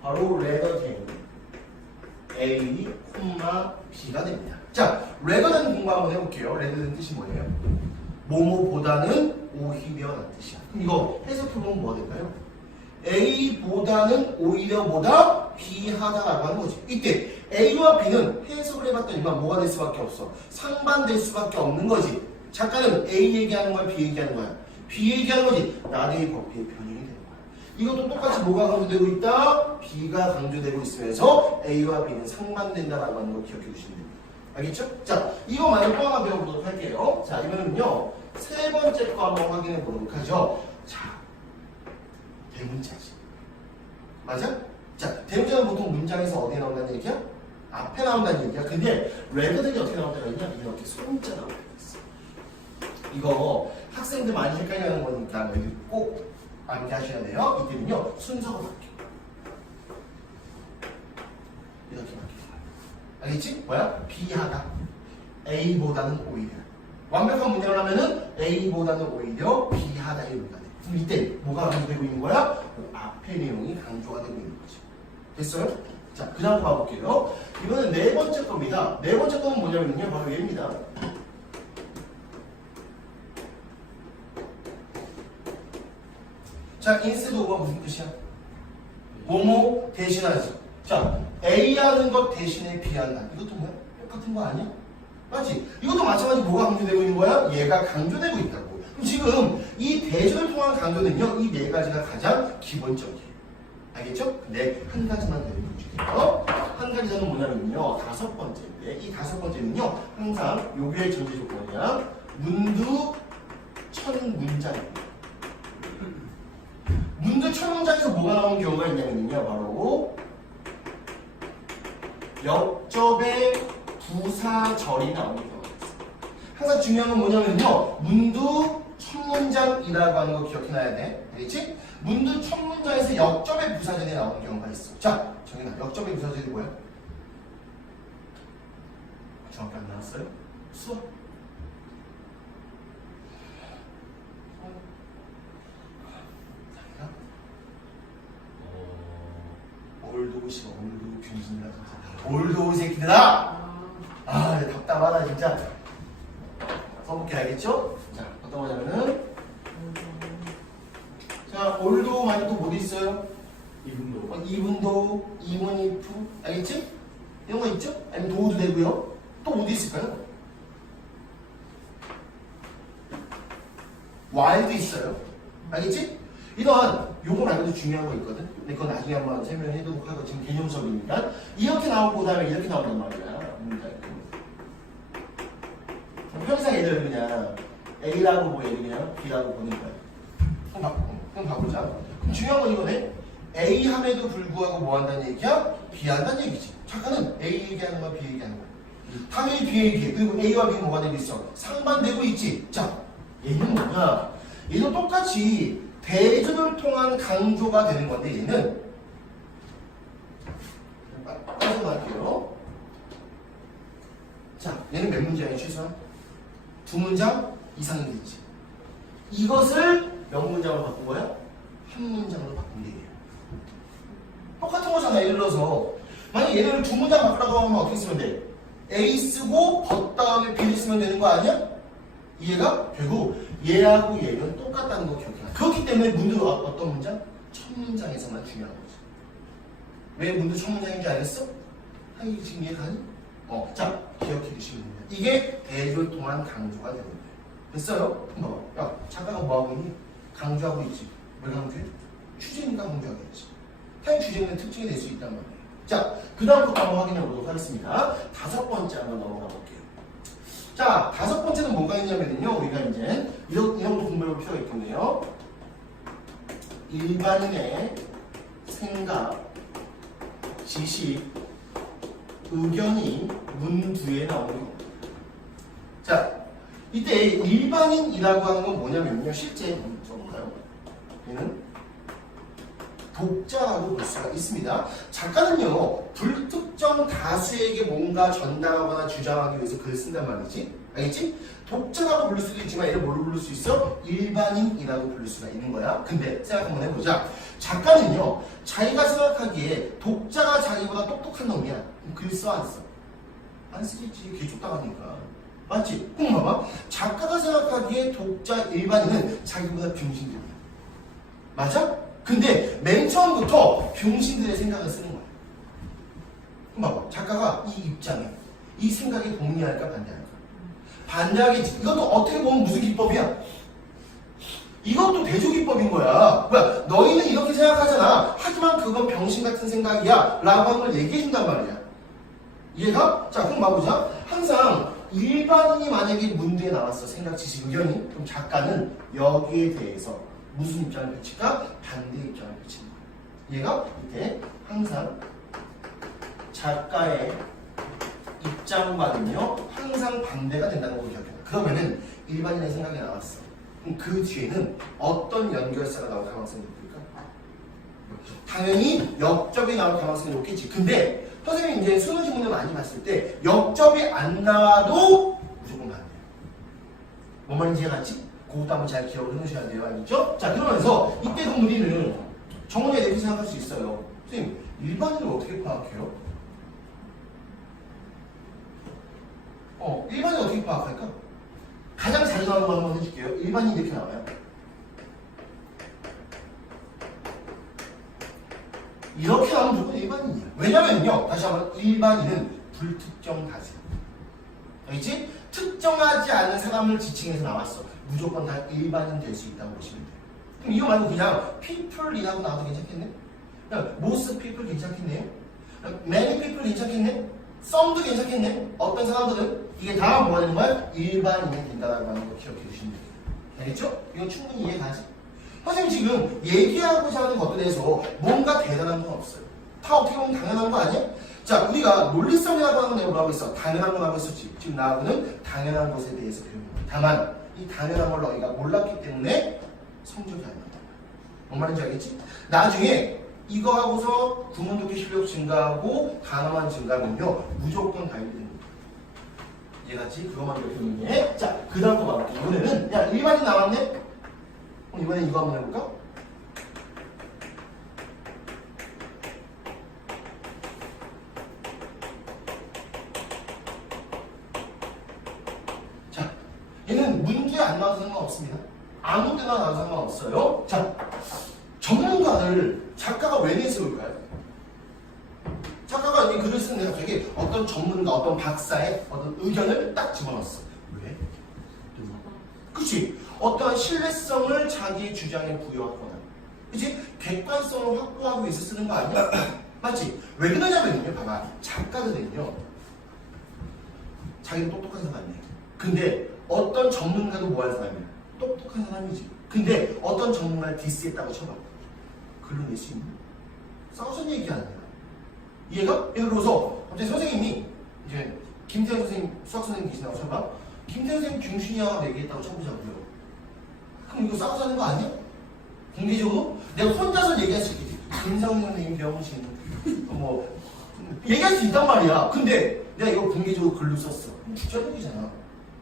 바로 레더쟁 A, B가 됩니다. 자, 레더된 공부 한번 해볼게요. 레더된 뜻이 뭐예요? 뭐뭐보다는 오히려라는 뜻이야. 그럼 이거 해석해보면 뭐가 될까요? A보다는 오히려 보다 B하다라고 하는 거지. 이때 A와 B는 해석을 해봤더니만 뭐가 될 수밖에 없어. 상반될 수밖에 없는 거지. 작가는 A 얘기하는 거야, B 얘기하는 거야? B 얘기하는 거지. 나대의 법비의 변형이 되는 거야. 이것도 똑같이 뭐가 강조되고 있다? B가 강조되고 있으면서 A와 B는 상반된다라고 하는 거 기억해 주시면 됩니다. 알겠죠? 자, 이거 말고 또 하나 배워보도록 할게요. 자, 이번에는요, 세 번째 거 한번 확인해 보도록 하죠. 자, 대문자지. 맞아? 자, 대문자는 보통 문장에서 어디에 나온다는 얘기야? 앞에 나온다는 얘기야. 근데 레더들이 어떻게 나온다는 얘기야? 이렇게 소문자 나온다는 얘기야. 이거 학생들 많이 헷갈려하는 거니까 꼭 암기하셔야 돼요. 이때는요, 순서가 바뀌어. 이렇게 바뀌어. 알겠지? 뭐야? B하다. A보다는 오히려. 완벽한 문장을 하면은 A보다는 오히려 B하다의 의미가 돼. 그럼 이때 뭐가 강조되고 있는 거야? 그 앞의 내용이 강조가 되고 있는 거지. 됐어요? 자, 그 다음 가볼게요. 이번엔 네 번째 겁니다. 네 번째 거는 뭐냐면요, 바로 얘입니다. 자, instead of가 무슨 뜻이야? 뭐뭐 대신하지. 자, A하는 것 대신에 B한다. 이것도 뭐야? 똑같은 거 아니야? 맞지? 이것도 마찬가지로 뭐가 강조되고 있는 거야? 얘가 강조되고 있다고. 그럼 지금 이 대조를 통한 강조는요, 이 네 가지가 가장 기본적이에요. 알겠죠? 근데 한 가지만 더 해볼게요. 한 가지는 뭐냐면요, 다섯 번째인데, 이 다섯 번째는요, 항상 요구의 전제 조건이야. 문두 첫 문장입니다. 문두 첫 문장에서 뭐가 나오는 경우가 있냐면요, 바로 역접의 부사절이 나오는 경우가 있어요. 항상 중요한 건 뭐냐면요, 문두 첫 문장이라고 하는 거 기억해놔야 돼. 알겠지? 문두 첫 문장에서 역접의 부사절이 나오는 경우가 있어. 자, 정현아, 역접의 부사절이 뭐야? 정확히 안 나왔어요? 수업. 올도우시가 오늘도 균신이라 올도우 새끼들아! 아, 답답하다 진짜. 써볼게. 알겠죠? 자, 어떤 거냐면은, 자, 올도우 말고 또 뭐 있어요? 이분도 이분도, even if, 알겠지? 이런 거 있죠? 아니면 도우도 되고요. 또 어디 있을까요? while도 있어요. 알겠지? 이러한 요거 말고도 중요한 거 있거든. 근데 그건 나중에 한번 설명해도록 하고, 지금 개념 수업이니까 이렇게 나오고 그다음에 이렇게 나온단 말이야. 평생 애들 그냥 A라고 보고 얘를 그냥 B라고 보는 거야. 그럼 봐보자. 그럼 중요한 건 이거네. A 함에도 불구하고 뭐 한다는 얘기야? B 한다는 얘기지. 작가는 A 얘기하는 거야, B 얘기하는 거야. 당연히 B 얘기해. 그리고 A와 B는 뭐가 되고 있어? 상반되고 있지. 자, 얘는 뭐냐? 얘도 똑같이 대조를 통한 강조가 되는 건데, 얘는 빠져서 할게요. 자, 얘는 몇 문장이야, 최소한? 두 문장 이상이 되지. 이것을 몇 문장으로 바꾼 거야? 한 문장으로 바꾼 얘기예요. 똑같은 거잖아. 예를 들어서 만약 얘를 두 문장 바꾸라고 하면 어떻게 쓰면 돼? A 쓰고 덧 다음에 B를 쓰면 되는 거 아니야? 이해가? 결국 얘하고 얘는 똑같다는 거 기억해. 그렇기 때문에 문제가 어떤 문장? 첫 문장에서만 중요한 거지. 왜 문도 첫 문장인 줄 알겠어? 하이 지금 이해가니? 자 기억해 두시면 됩니다. 이게 대를 통한 강조가 되는 거예요. 됐어요? 야 작가가 뭐하고 있니? 강조하고 있지. 왜 강조해? 주제니까 강조하겠지. 타임 주제는 특징이 될 수 있단 말이에요. 자, 그 다음부터 한번 확인해 보도록 하겠습니다. 5번째 한번 넘어가 볼게요. 자, 5번째는 뭐가 있냐면요. 우리가 이제 이런 거 공부해 볼 필요가 있겠네요. 일반인의 생각, 지식, 의견이 문 뒤에 나오는 겁니다. 자, 이때 일반인이라고 하는 건 뭐냐면요. 실제 써볼까요? 얘는 독자라고 볼 수가 있습니다. 작가는요, 불특정 다수에게 뭔가 전달하거나 주장하기 위해서 글을 쓴단 말이지. 알겠지? 독자라고 부를 수도 있지만 얘를 뭘로 부를 수 있어? 일반인이라고 부를 수가 있는 거야. 근데 생각 한번 해보자. 작가는요, 자기가 생각하기에 독자가 자기보다 똑똑한 놈이야. 그럼 글 써, 안 써? 안 쓰겠지. 개쪽당하니까. 맞지? 그럼 봐봐. 작가가 생각하기에 독자 일반인은 자기보다 병신들이야. 맞아? 근데 맨 처음부터 병신들의 생각을 쓰는 거야. 그럼 봐봐. 작가가 이 입장에, 이 생각에 동의할까 반대할까? 반대하겠지. 이것도 어떻게 보면 무슨 기법이야? 이것도 대조기법인 거야. 뭐야? 너희는 이렇게 생각하잖아. 하지만 그건 병신 같은 생각이야. 라고 하는 걸 얘기해준단 말이야. 이해가? 자, 그럼 봐보자. 항상 일반인이 만약에 문제에 나왔어. 생각, 지식, 의견이. 그럼 작가는 여기에 대해서 무슨 입장을 펼칠까? 반대 입장을 펼치는 거야. 얘가 이렇게 항상 작가의 입장과는요 항상 반대가 된다는 걸 기억해요. 그러면은 일반인의 생각이 나왔어. 그럼 그 뒤에는 어떤 연결사가 나올 가능성이 높을까? 당연히 역접이 나올 가능성이 높겠지. 근데 선생님이 이제 수능 지문을 많이 봤을 때 역접이 안 나와도 무조건 반대예요. 뭔 말인지 이해갔지? 그것도 한번 잘 기억을 해놓으셔야 돼요. 알겠죠? 자, 그러면서 이때도 우리는 정원에 이렇게 생각할 수 있어요. 선생님, 일반인을 어떻게 파악해요? 일반인 어떻게 파악할까? 가장 자주 나오는 거 한번 해줄게요. 일반인 이렇게 나와요. 이렇게 나오면 무조건 일반인이야. 왜냐면요, 다시 한번 일반인은 불특정 다수. 알겠지? 특정하지 않은 사람을 지칭해서 나왔어. 무조건 다 일반인 될 수 있다고 보시면 돼요. 그럼 이거 말고 그냥 people이라고 나와도 괜찮겠네? 그냥 most people 괜찮겠네요? many people 괜찮겠네? some도 괜찮겠네? 어떤 사람들은 이게 다 뭐가 되는 거야? 일반인이 된다라고 하는 거 기억해 주시면 돼요. 알겠죠? 이건 충분히 이해가지? 선생님 지금 얘기하고자 하는 것들에 대해서 뭔가 대단한 건 없어요. 다 어떻게 보면 당연한 거 아니야? 자, 우리가 논리성이라고 하는 건 내가 뭐라고 했어? 당연한 건 하고 있었지. 지금 나하고는 당연한 것에 대해서 배우는 거야. 다만 이 당연한 걸 너희가 몰랐기 때문에 성적이 안 나온다. 뭔 말인지 알겠지? 나중에 이거 하고서 구문독해 실력 증가하고 단어만 증가하면요 무조건 다 읽는 거야. 이해갔지? 그거만 기억해놓는 게. 자, 그 다음 거 봐볼게. 이번에는 야 일반인 나왔네? 그럼 이번엔 이거 한번 해볼까? 자, 얘는 문제에 안 나와도 상관없습니다. 아무 데나 나와도 상관없어요. 자, 전문가를 작가가 왜 내세울까요? 작가가 이 글을 쓰는데 갑자기 어떤 전문가, 어떤 박사의 어떤 의견을 딱 집어넣었어. 왜? 그치? 어떠한 신뢰성을 자기의 주장에 부여하거나, 그치? 객관성을 확보하기 위해서 쓰는 거 아니야? 맞지? 왜 그러냐면요, 봐봐. 작가들은요, 자기는 똑똑한 사람이에요. 근데 어떤 전문가도 뭐 하는 사람이야? 똑똑한 사람이지. 근데 어떤 전문가를 디스했다고 쳐봐. 글로 낼 수 있니? 싸우선 얘기 아니야. 이해가? 예를 들어서 갑자기 선생님이 이제 김태현 선생님, 수학 선생님 계시다고 쳐봐. 김태현 선생님 중심이야 얘기했다고 쳐보자고요. 그럼 이거 싸우자는 거 아니야? 공개적으로? 내가 혼자서 얘기할 수 있겠지. 김상훈 선생님 병신 뭐 얘기할 수 있단 말이야. 근데 내가 이거 공개적으로 글로 썼어. 그럼 주저력이잖아.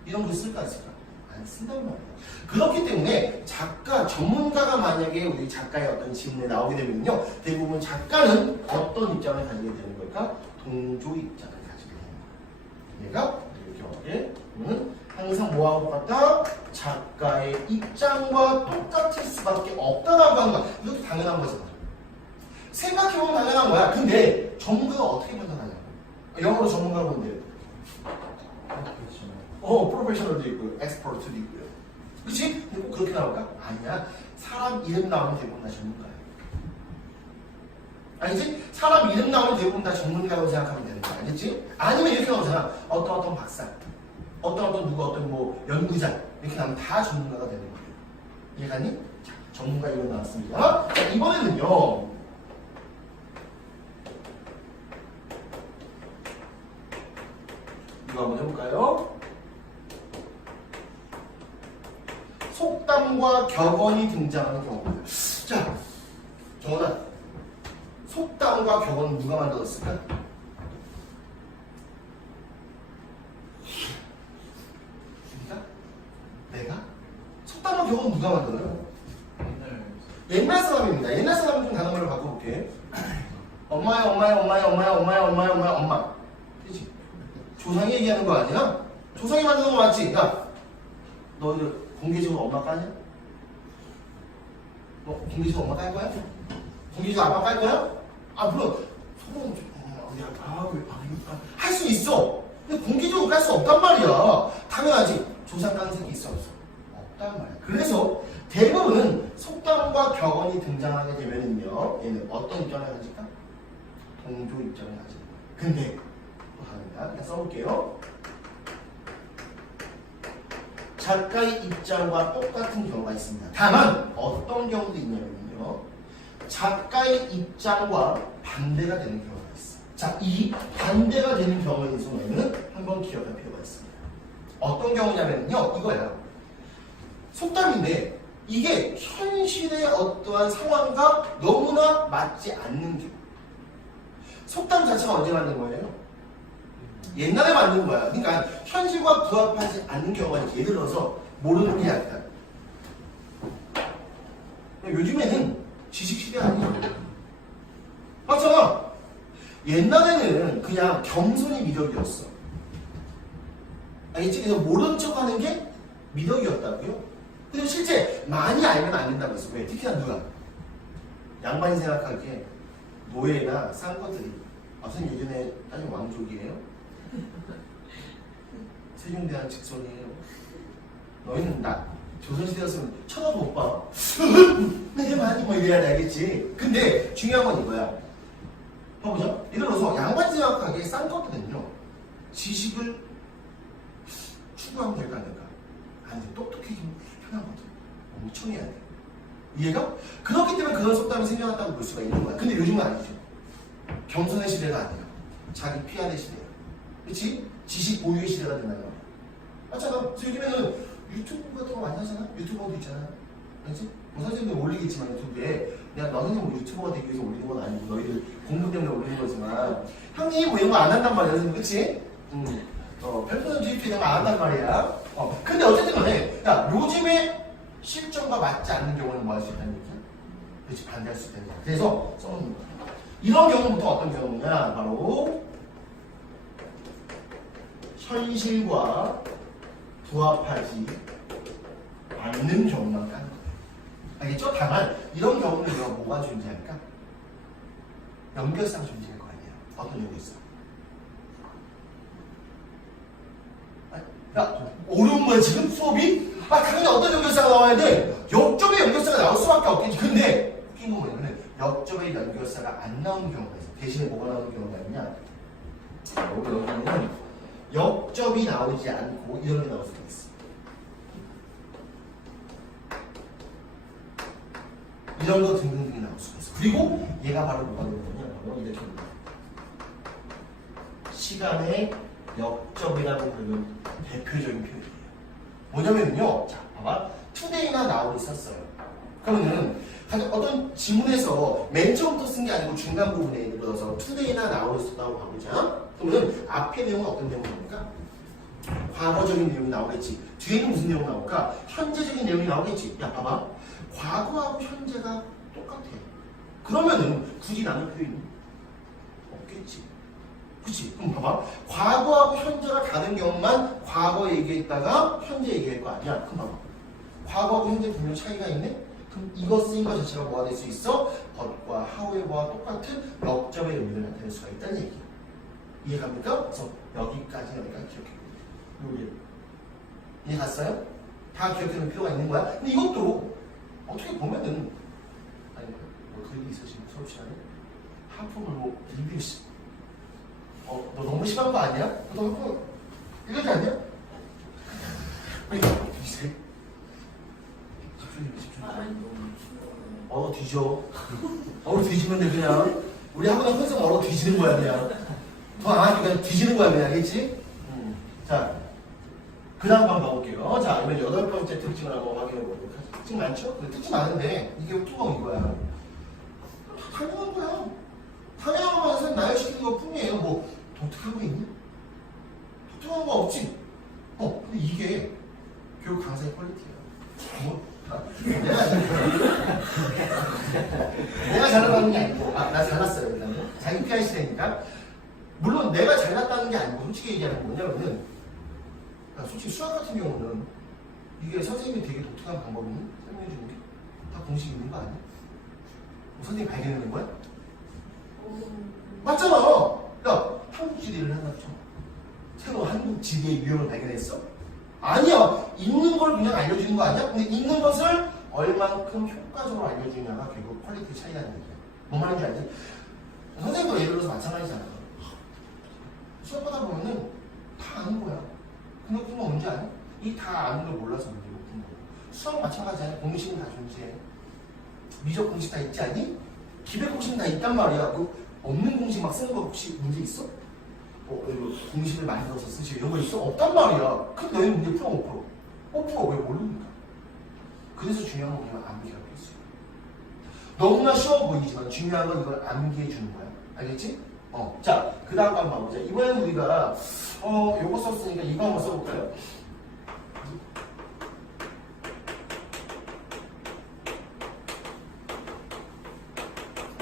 이런 글 쓸까 안 쓸까? 안 쓴단 말이야. 그렇기 때문에 작가, 전문가가 만약에 우리 작가의 어떤 질문에 나오게 되면요, 대부분 작가는 어떤 입장을 가지게 되는 걸까? 동조 입장을 가지게 되는 거야. 얘가 이렇게 항상 뭐하고 똑같다? 작가의 입장과 똑같을 수밖에 없다라고 하는 거야. 이것도 당연한 거잖아. 생각해보면 당연한 거야. 근데 전문가가 어떻게 판단하냐고. 영어로 전문가로 본대요. 프로페셔널도 있고 엑스퍼트도 있고요. 그치? 근데 꼭 그렇게 나올까? 아니야. 사람 이름 나오면 대부분 다 전문가야. 알겠지? 사람 이름 나오면 대부분 다 전문가라고 생각하면 되는 거야. 알겠지? 아니면 이렇게 나오잖아. 어떤 박사, 어떤 누구 어떤 뭐 연구자 이렇게 나오면 다 전문가가 되는 거예요. 이해가니? 자, 전문가 이름 나왔습니다. 자, 이번에는요. 이거 한번 해볼까요? 속담과 격언이 등장하는 경우입니다. 자, 정원아, 속담과 격언은 누가 만들었을까? 우리가? 내가? 속담과 격언은 누가 만들어요? 옛날 사람입니다. 옛날 사람 좀 다른 말로 바꿔볼게. 엄마. 그치? 조상이 얘기하는 거 아니야? 조상이 만드는 거 맞지? 야, 너희들 공개적으로 엄마 까냐? 너 공개적으로 엄마 깔 거야? 공개적으로 아빠 깔 거야? 아, 물론 소문 할 수 있어. 근데 공개적으로 깔 수 없단 말이야. 당연하지. 조상 까는 새끼 있어 없어? 없단 말이야. 그래서 대부분은 속담과 격언이 등장하게 되면은요, 얘는 어떤 입장을 가질까? 동조 입장을 가지는 거야. 근데 그냥 써볼게요. 작가의 입장과 똑같은 경우가 있습니다. 다만 어떤 경우도 있냐면요, 작가의 입장과 반대가 되는 경우가 있어요. 자, 이 반대가 되는 경우에는 한번 기억할 필요가 있습니다. 어떤 경우냐면요, 이거야. 속담인데 이게 현실의 어떠한 상황과 너무나 맞지 않는 경우. 속담 자체가 언제 만든 거예요? 옛날에 만든 거야. 그러니까 현실과 부합하지 않는 경우가 있지. 예를 들어서 모르는 게 아니다. 요즘에는 지식시대 아니야. 맞잖아. 옛날에는 그냥 겸손이 미덕이었어. 알겠지? 그래서 모른 척하는 게 미덕이었다고요. 근데 실제 많이 알면 안 된다고 했어. 왜? 특히나 누가? 양반이 생각하기에 노예나 쌍꺼들이 선생님 예전에 따지면 왕족이에요? 세종대왕 직손이에요. 너희는 나 조선시대였으면 쳐다도 못 봐. 내 많이 뭐 이래야 돼, 알겠지? 근데 중요한 건 이거야. 봐보자. 예를 들어서 양반이 생각하기에 쌍꺼들은요, 지식을 추구하면 될까 안 될까? 안 돼. 똑똑해지면 편하거든. 엄청 해야 돼. 이해가? 그렇기 때문에 그런 속담이 생겨났다고 볼 수가 있는 거야. 근데 요즘은 아니죠. 겸손의 시대가 아니야. 자기 피하의 시대야. 그치? 지식 보유의 시대가 된다는 거야. 맞잖아. 그래서 요즘에는 유튜브 같은 거 많이 하잖아? 유튜버도 있잖아. 알지? 뭐 선생님들 올리겠지만 유튜브에 내가 너희는 뭐 유튜버가 되기 위해서 올리는 건 아니고 너희들 공부 때문에 올리는 거지만 형님 뭐 이런 거 안 한단 말이야. 선생님. 그치? 별표는 GP 이런 거 안 한단 말이야. 근데 어쨌든 간에 야, 요즘에 실정과 맞지 않는 경우는 뭐 할 수 있다는 얘기야? 그렇지, 반대할 수 있다는 얘기야. 그래서 써놓는 거야. 이런 경우부터 어떤 경우냐? 바로 현실과 부합하지 않는 경우만 까는 거예요. 알겠죠? 다만 이런 경우는 우리가 뭐가 존재할까? 연결상 존재할 거 아니에요. 어떤 연결상? 야, 어려운 거야 지금 수업이? 당연히 어떤 연결사가 나와야 돼? 역접의 연결사가 나올 수밖에 없겠지. 근데 웃긴 거 뭐냐면 역접의 연결사가 안 나오는 경우가 있어. 대신에 뭐가 나오는 경우가 있냐? 여기 보면 역접이 나오지 않고 이런 게 나올 수가 있어. 이런 거 등등등이 나올 수가 있어. 그리고 얘가 바로 뭐가 되는 거냐? 바로 이렇게 됩니다. 시간의 역접이라고 부르는 대표적인 표현이에요. 뭐냐면요, 자, 봐봐. today나 now를 썼어요. 그러면은 어떤 지문에서 맨 처음부터 쓴 게 아니고 중간 부분에 예를 들어서 today나 now를 썼다고 봐보자. 그러면 앞에 내용은 어떤 내용입니까? 과거적인 내용이 나오겠지. 뒤에는 무슨 내용이 나올까? 현재적인 내용이 나오겠지. 야, 봐봐. 과거하고 현재가 똑같아. 그러면은 굳이 나눌 표현이 없겠지. 그치? 그럼 봐봐. 과거하고 현재가 다른 경우만 과거 얘기했다가 현재 얘기할 거 아니야. 그럼 봐봐. 과거하고 현재 분명 차이가 있네? 그럼 이거 쓰인 것 자체가 뭐가 될 수 있어? but과 however와 똑같은 역접의 의미를 나타낼 수가 있다는 얘기야. 이해갑니까? 그래서 여기까지 기억해. 요리. 이해 갔어요? 다 기억해놓을 필요가 있는 거야. 근데 이것도 어떻게 보면은 아니 뭐 그게 있으신 수업 시간에 하품을 뭐 리뷰시. 너 너무 심한 거 아니야? 너 너무 이러지 않냐? 아니 이제 뒤져. 뒤지면 돼 그냥. 우리 학원의 컨셉 뒤지는 거야 그냥. 더 안 하니까 그냥 뒤지는 거야 그냥. 알겠지? 자, 그 다음 한번 가볼게요. 자, 그러면 8번째 특징을 한번 확인해보도록 하죠. 특징 많죠? 특징 많은데 이게 뚜껑인 거야. 당연한 거야. 당연한 거야. 선생님 나열시키는 것 뿐이에요. 뭐 독특한 거 있니? 독특한 거 없지? 근데 이게 교육 강사의 퀄리티야. 내가 잘나가는 게 아니고, 나 잘났어요, 일단은. 자기 PR 시대니까. 물론 내가 잘났다는 게 아니고, 솔직히 얘기하는 건 뭐냐면은, 솔직히 수학 같은 경우는 이게 선생님이 되게 독특한 방법이니? 설명해 주는 게? 다 공식 있는 거 아니야? 뭐 선생님이 발견해낸 거야? 맞잖아! 야, 한국 지리를 해놨죠. 새로운 한국 지리의 유형을 발견했어? 아니야. 있는 걸 그냥 알려주는 거 아니야? 근데 있는 것을 얼만큼 효과적으로 알려주냐가 결국 퀄리티 차이라는 얘기야. 뭔 말인지 알지? 선생님도 예를 들어서 마찬가지잖아. 수업 보다 보면은 다 아는 거야. 근데 그건 언제 아니? 이 다 아는 걸 몰라서 문제 못 푼 거야. 수학 마찬가지야. 공식은 다 존재해. 미적 공식 다 있지 않니? 기백 공식은 다 있단 말이야. 그 없는 공식 막 쓰는 거 혹시 문제 있어? 공식을 만들어서 쓰시고 이런 거 있어? 없단 말이야. 근데 왜 문제 풀어 못 풀어? 못 풀어. 왜 모르니까. 그래서 중요한 건 그냥 암기하고 있어요. 너무나 쉬워 보이지만 중요한 건 이걸 암기해 주는 거야. 알겠지? 자, 그 다음 한번 봐보자. 이번에는 우리가 요거 썼으니까 이거 한번 써볼까요?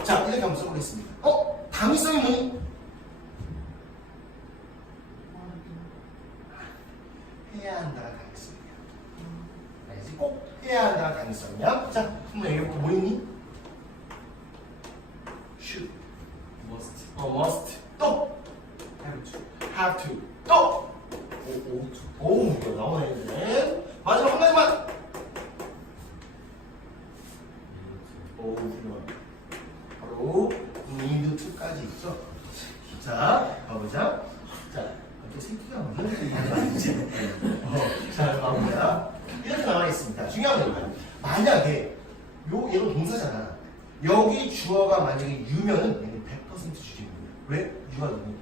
자, 이렇게 한번 써보겠습니다. 당위성이 뭐니? 해야 한다가 당위성이야. 알지? 꼭 해야 한다가 당위성이야. 자, 한번 얘기해볼까? 뭐 있니? should. must. 또. have to. 또. 이거 나오네. 마지막 한 가지만. 훌륭하네. 바로 need to까지 있죠. 자, 가보자. 자, 또 새끼가 뭐냐? 아니지? 자, 가보자. 이렇게 나와 있습니다. 중요한 건 뭐야? 만약에 얘는 동사잖아. 여기 주어가 만약에 유면은 얘는 100% 주제입니다. 왜? 유가 누구?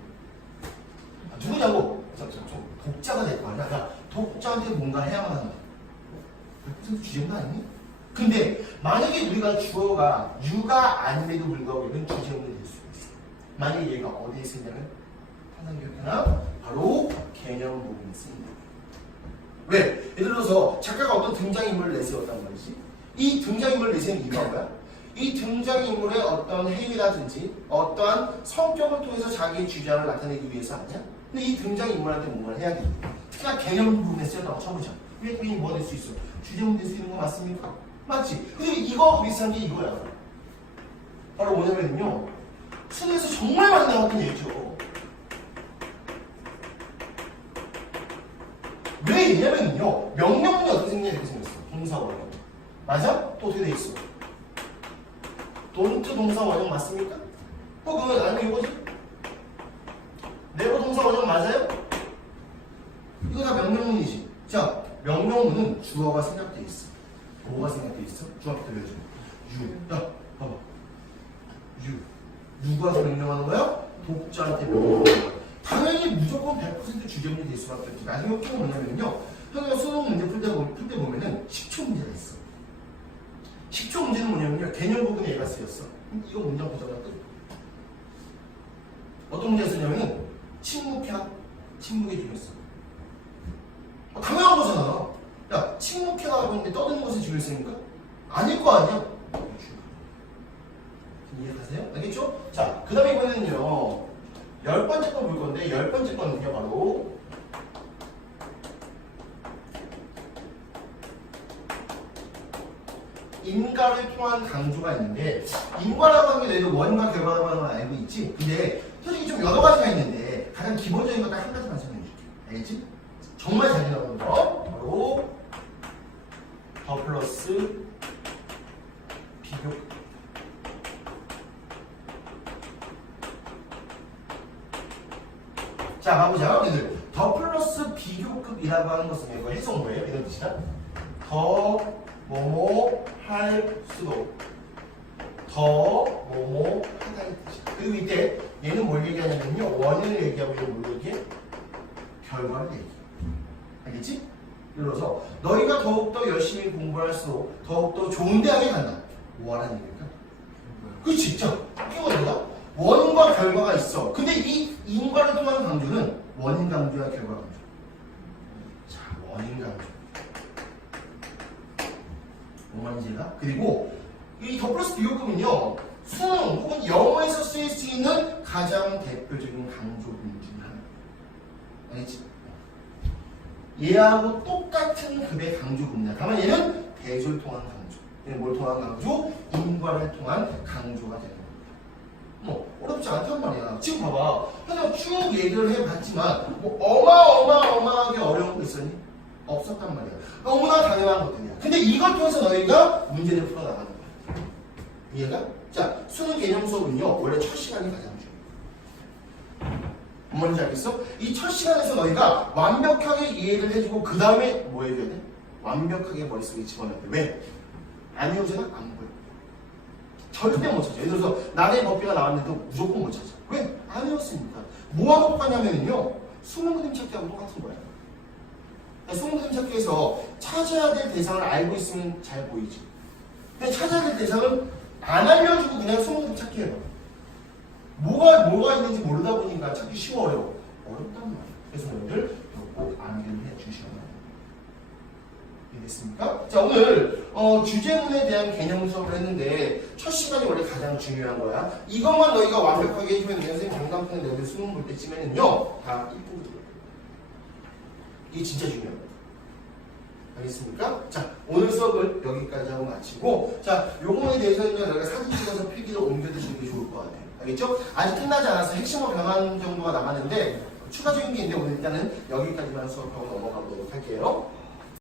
누구냐고? 좀 독자가 될 거 아니야. 그러니까 독자한테 뭔가 해야만 한다. 100% 주제는 아니니? 근데 만약에 우리가 주어가 유가 아님에도 불구하고 얘는 주제문이 될 수가 있어. 만약에 얘가 어디에 쓰냐면 항상 기억해놔. 바로 개념 부분에 쓰인다. 왜? 예를 들어서 작가가 어떤 등장인물을 내세웠단 말이지. 이 등장인물을 내세운 이유가 뭐야? 이 등장인물의 어떤 행위라든지 어떠한 성격을 통해서 자기의 주장을 나타내기 위해서 아니야? 근데 이 등장인물한테 뭔가를 해야 돼. 특히나 개념 부분에 쓰였다고 쳐보자. 왜 그게 뭐가 될 수 있어? 주제문 될 수 있는 거 맞습니까? 맞지? 근데 이거 비슷한 게 이거야. 바로 뭐냐면요. 수능에서 정말 많이 나왔던 얘기죠. 왜 이냐면요. 명령문이 어떻게 생겼냐 이렇게 생겼어. 동사 원형. 맞아? 또 어떻게 돼 있어? don't 동사 원형 맞습니까? 혹은 아니면 이거지? never 동사 원형 맞아요? 이거 다 명령문이지. 자, 명령문은 주어가 생략돼 있어. 뭐가 생략돼 있어? 주어부터 들려줘. 유. 야, 봐봐. 누가 명령하는 거야? 독자한테 명령하는 거야. 당연히 무조건 100% 주제문이 될 수밖에 없지. 나중에 웃긴 건 뭐냐면요. 형이가 수능 문제 풀 때 보면은 10초 문제가 있어. 10초 문제는 뭐냐면요. 개념 부분에 얘가 쓰였어. 이거 문장 보자마자 끝. 어떤 문제가 쓰냐면은 침묵의 중요성. 당연한 거잖아. 야, 침묵해라고 했는데 떠드는 것에 중요성입니까? 아닐 거 아니야? 이해가세요? 알겠죠? 자, 그 다음에 이번에는요. 10번째 거 볼 건데 10번째 거는요. 바로 인과 통한 강조가 있는데 인과라고 하는 게 너희도 원과 결과라고 하는 걸 알고 있지? 근데 솔직히 좀 여러 가지가 있는데 가장 기본적인 거 딱 한 가지만 설명해 줄게. 알겠지? 정말 잘 나오는 거 바로 더 플러스 비교. 자 가보자. 얘들 더 플러스 비교급이라고 하는 것은 이거 해석 뭐예요? 이런 뜻이다. 더 뭐뭐 할 수도 더 뭐뭐 하다는 뜻이야. 그리고 이때 얘는 뭘 얘기하냐면요 원인을 얘기하고 얘는 뭘 얘기해? 결과를 얘기해. 알겠지? 예를 들어서 너희가 더욱더 열심히 공부할수록 더욱더 좋은 대학에 간다. 뭐 하라는 얘기일까? 그치? 자, 이게 뭐다? 원과 결과가 있어. 근데 이 인과를 통한 강조는 원인 강조야 결과 강조. 자, 원인 강조. 뭐만지가? 그리고 이 더 플러스 비교급은요 수능 혹은 영어에서 쓰일 수 있는 가장 대표적인 강조문 중 하나. 알겠지? 얘하고 똑같은 급의 강조급이야. 다만 얘는 대조를 통한 강조. 얘는 뭘 통한 강조? 인과를 통한 강조가 되는 거야. 뭐 어렵지 않단 말이야. 지금 봐봐. 그냥 쭉 얘기를 해봤지만 뭐 어마어마하게 어려운 거 있었니? 없었단 말이야. 너무나 당연한 것들이야. 근데 이걸 통해서 너희가 문제를 풀어나가는 거야. 이해가? 자, 수능 개념 수업은요 원래 첫 시간이 가장 중요해. 뭔지 알겠어? 이 첫 시간에서 너희가 완벽하게 이해를 해주고 그 다음에 뭐 해줘야 돼? 완벽하게 머릿속에 집어넣어야 돼. 왜? 안 외우잖아? 안 보여. 절대 못 찾아. 예를 들어서 나의 법비가 나왔는데도 무조건 못 찾아. 왜? 안 외웠으니까. 뭐하고 똑같냐면요 수능 그림 찾기하고 똑같은 거야. 수능 그림 찾기에서 찾아야 될 대상을 알고 있으면 잘 보이지. 근데 찾아야 될 대상은 안 알려주고 그냥 수능 그림 찾기 해봐. 뭐가 있는지 모르다 보니까 찾기 쉬워 어려워. 어렵단 말이야. 그래서 여러분들 꼭 암기해 주시면 이해됐습니까? 자 오늘 주제문에 대한 개념 수업을 했는데 첫 시간이 원래 가장 중요한 거야. 이것만 너희가 완벽하게 해주면 선생님 강단편에 너희들 수능 볼 때쯤에는요 다 이쁘게 들어요. 이게 진짜 중요한 거야. 알겠습니까? 자 오늘 수업을 여기까지 하고 마치고 자 요거에 대해서는 너희가 사진 찍어서 필기를 옮겨두시는 게 좋을 것 같아요. 알겠죠? 아직 끝나지 않아서 핵심어 변환 정도가 남았는데 추가적인 게 있는데 오늘 일단은 여기까지만 수업하고 넘어가도록 할게요.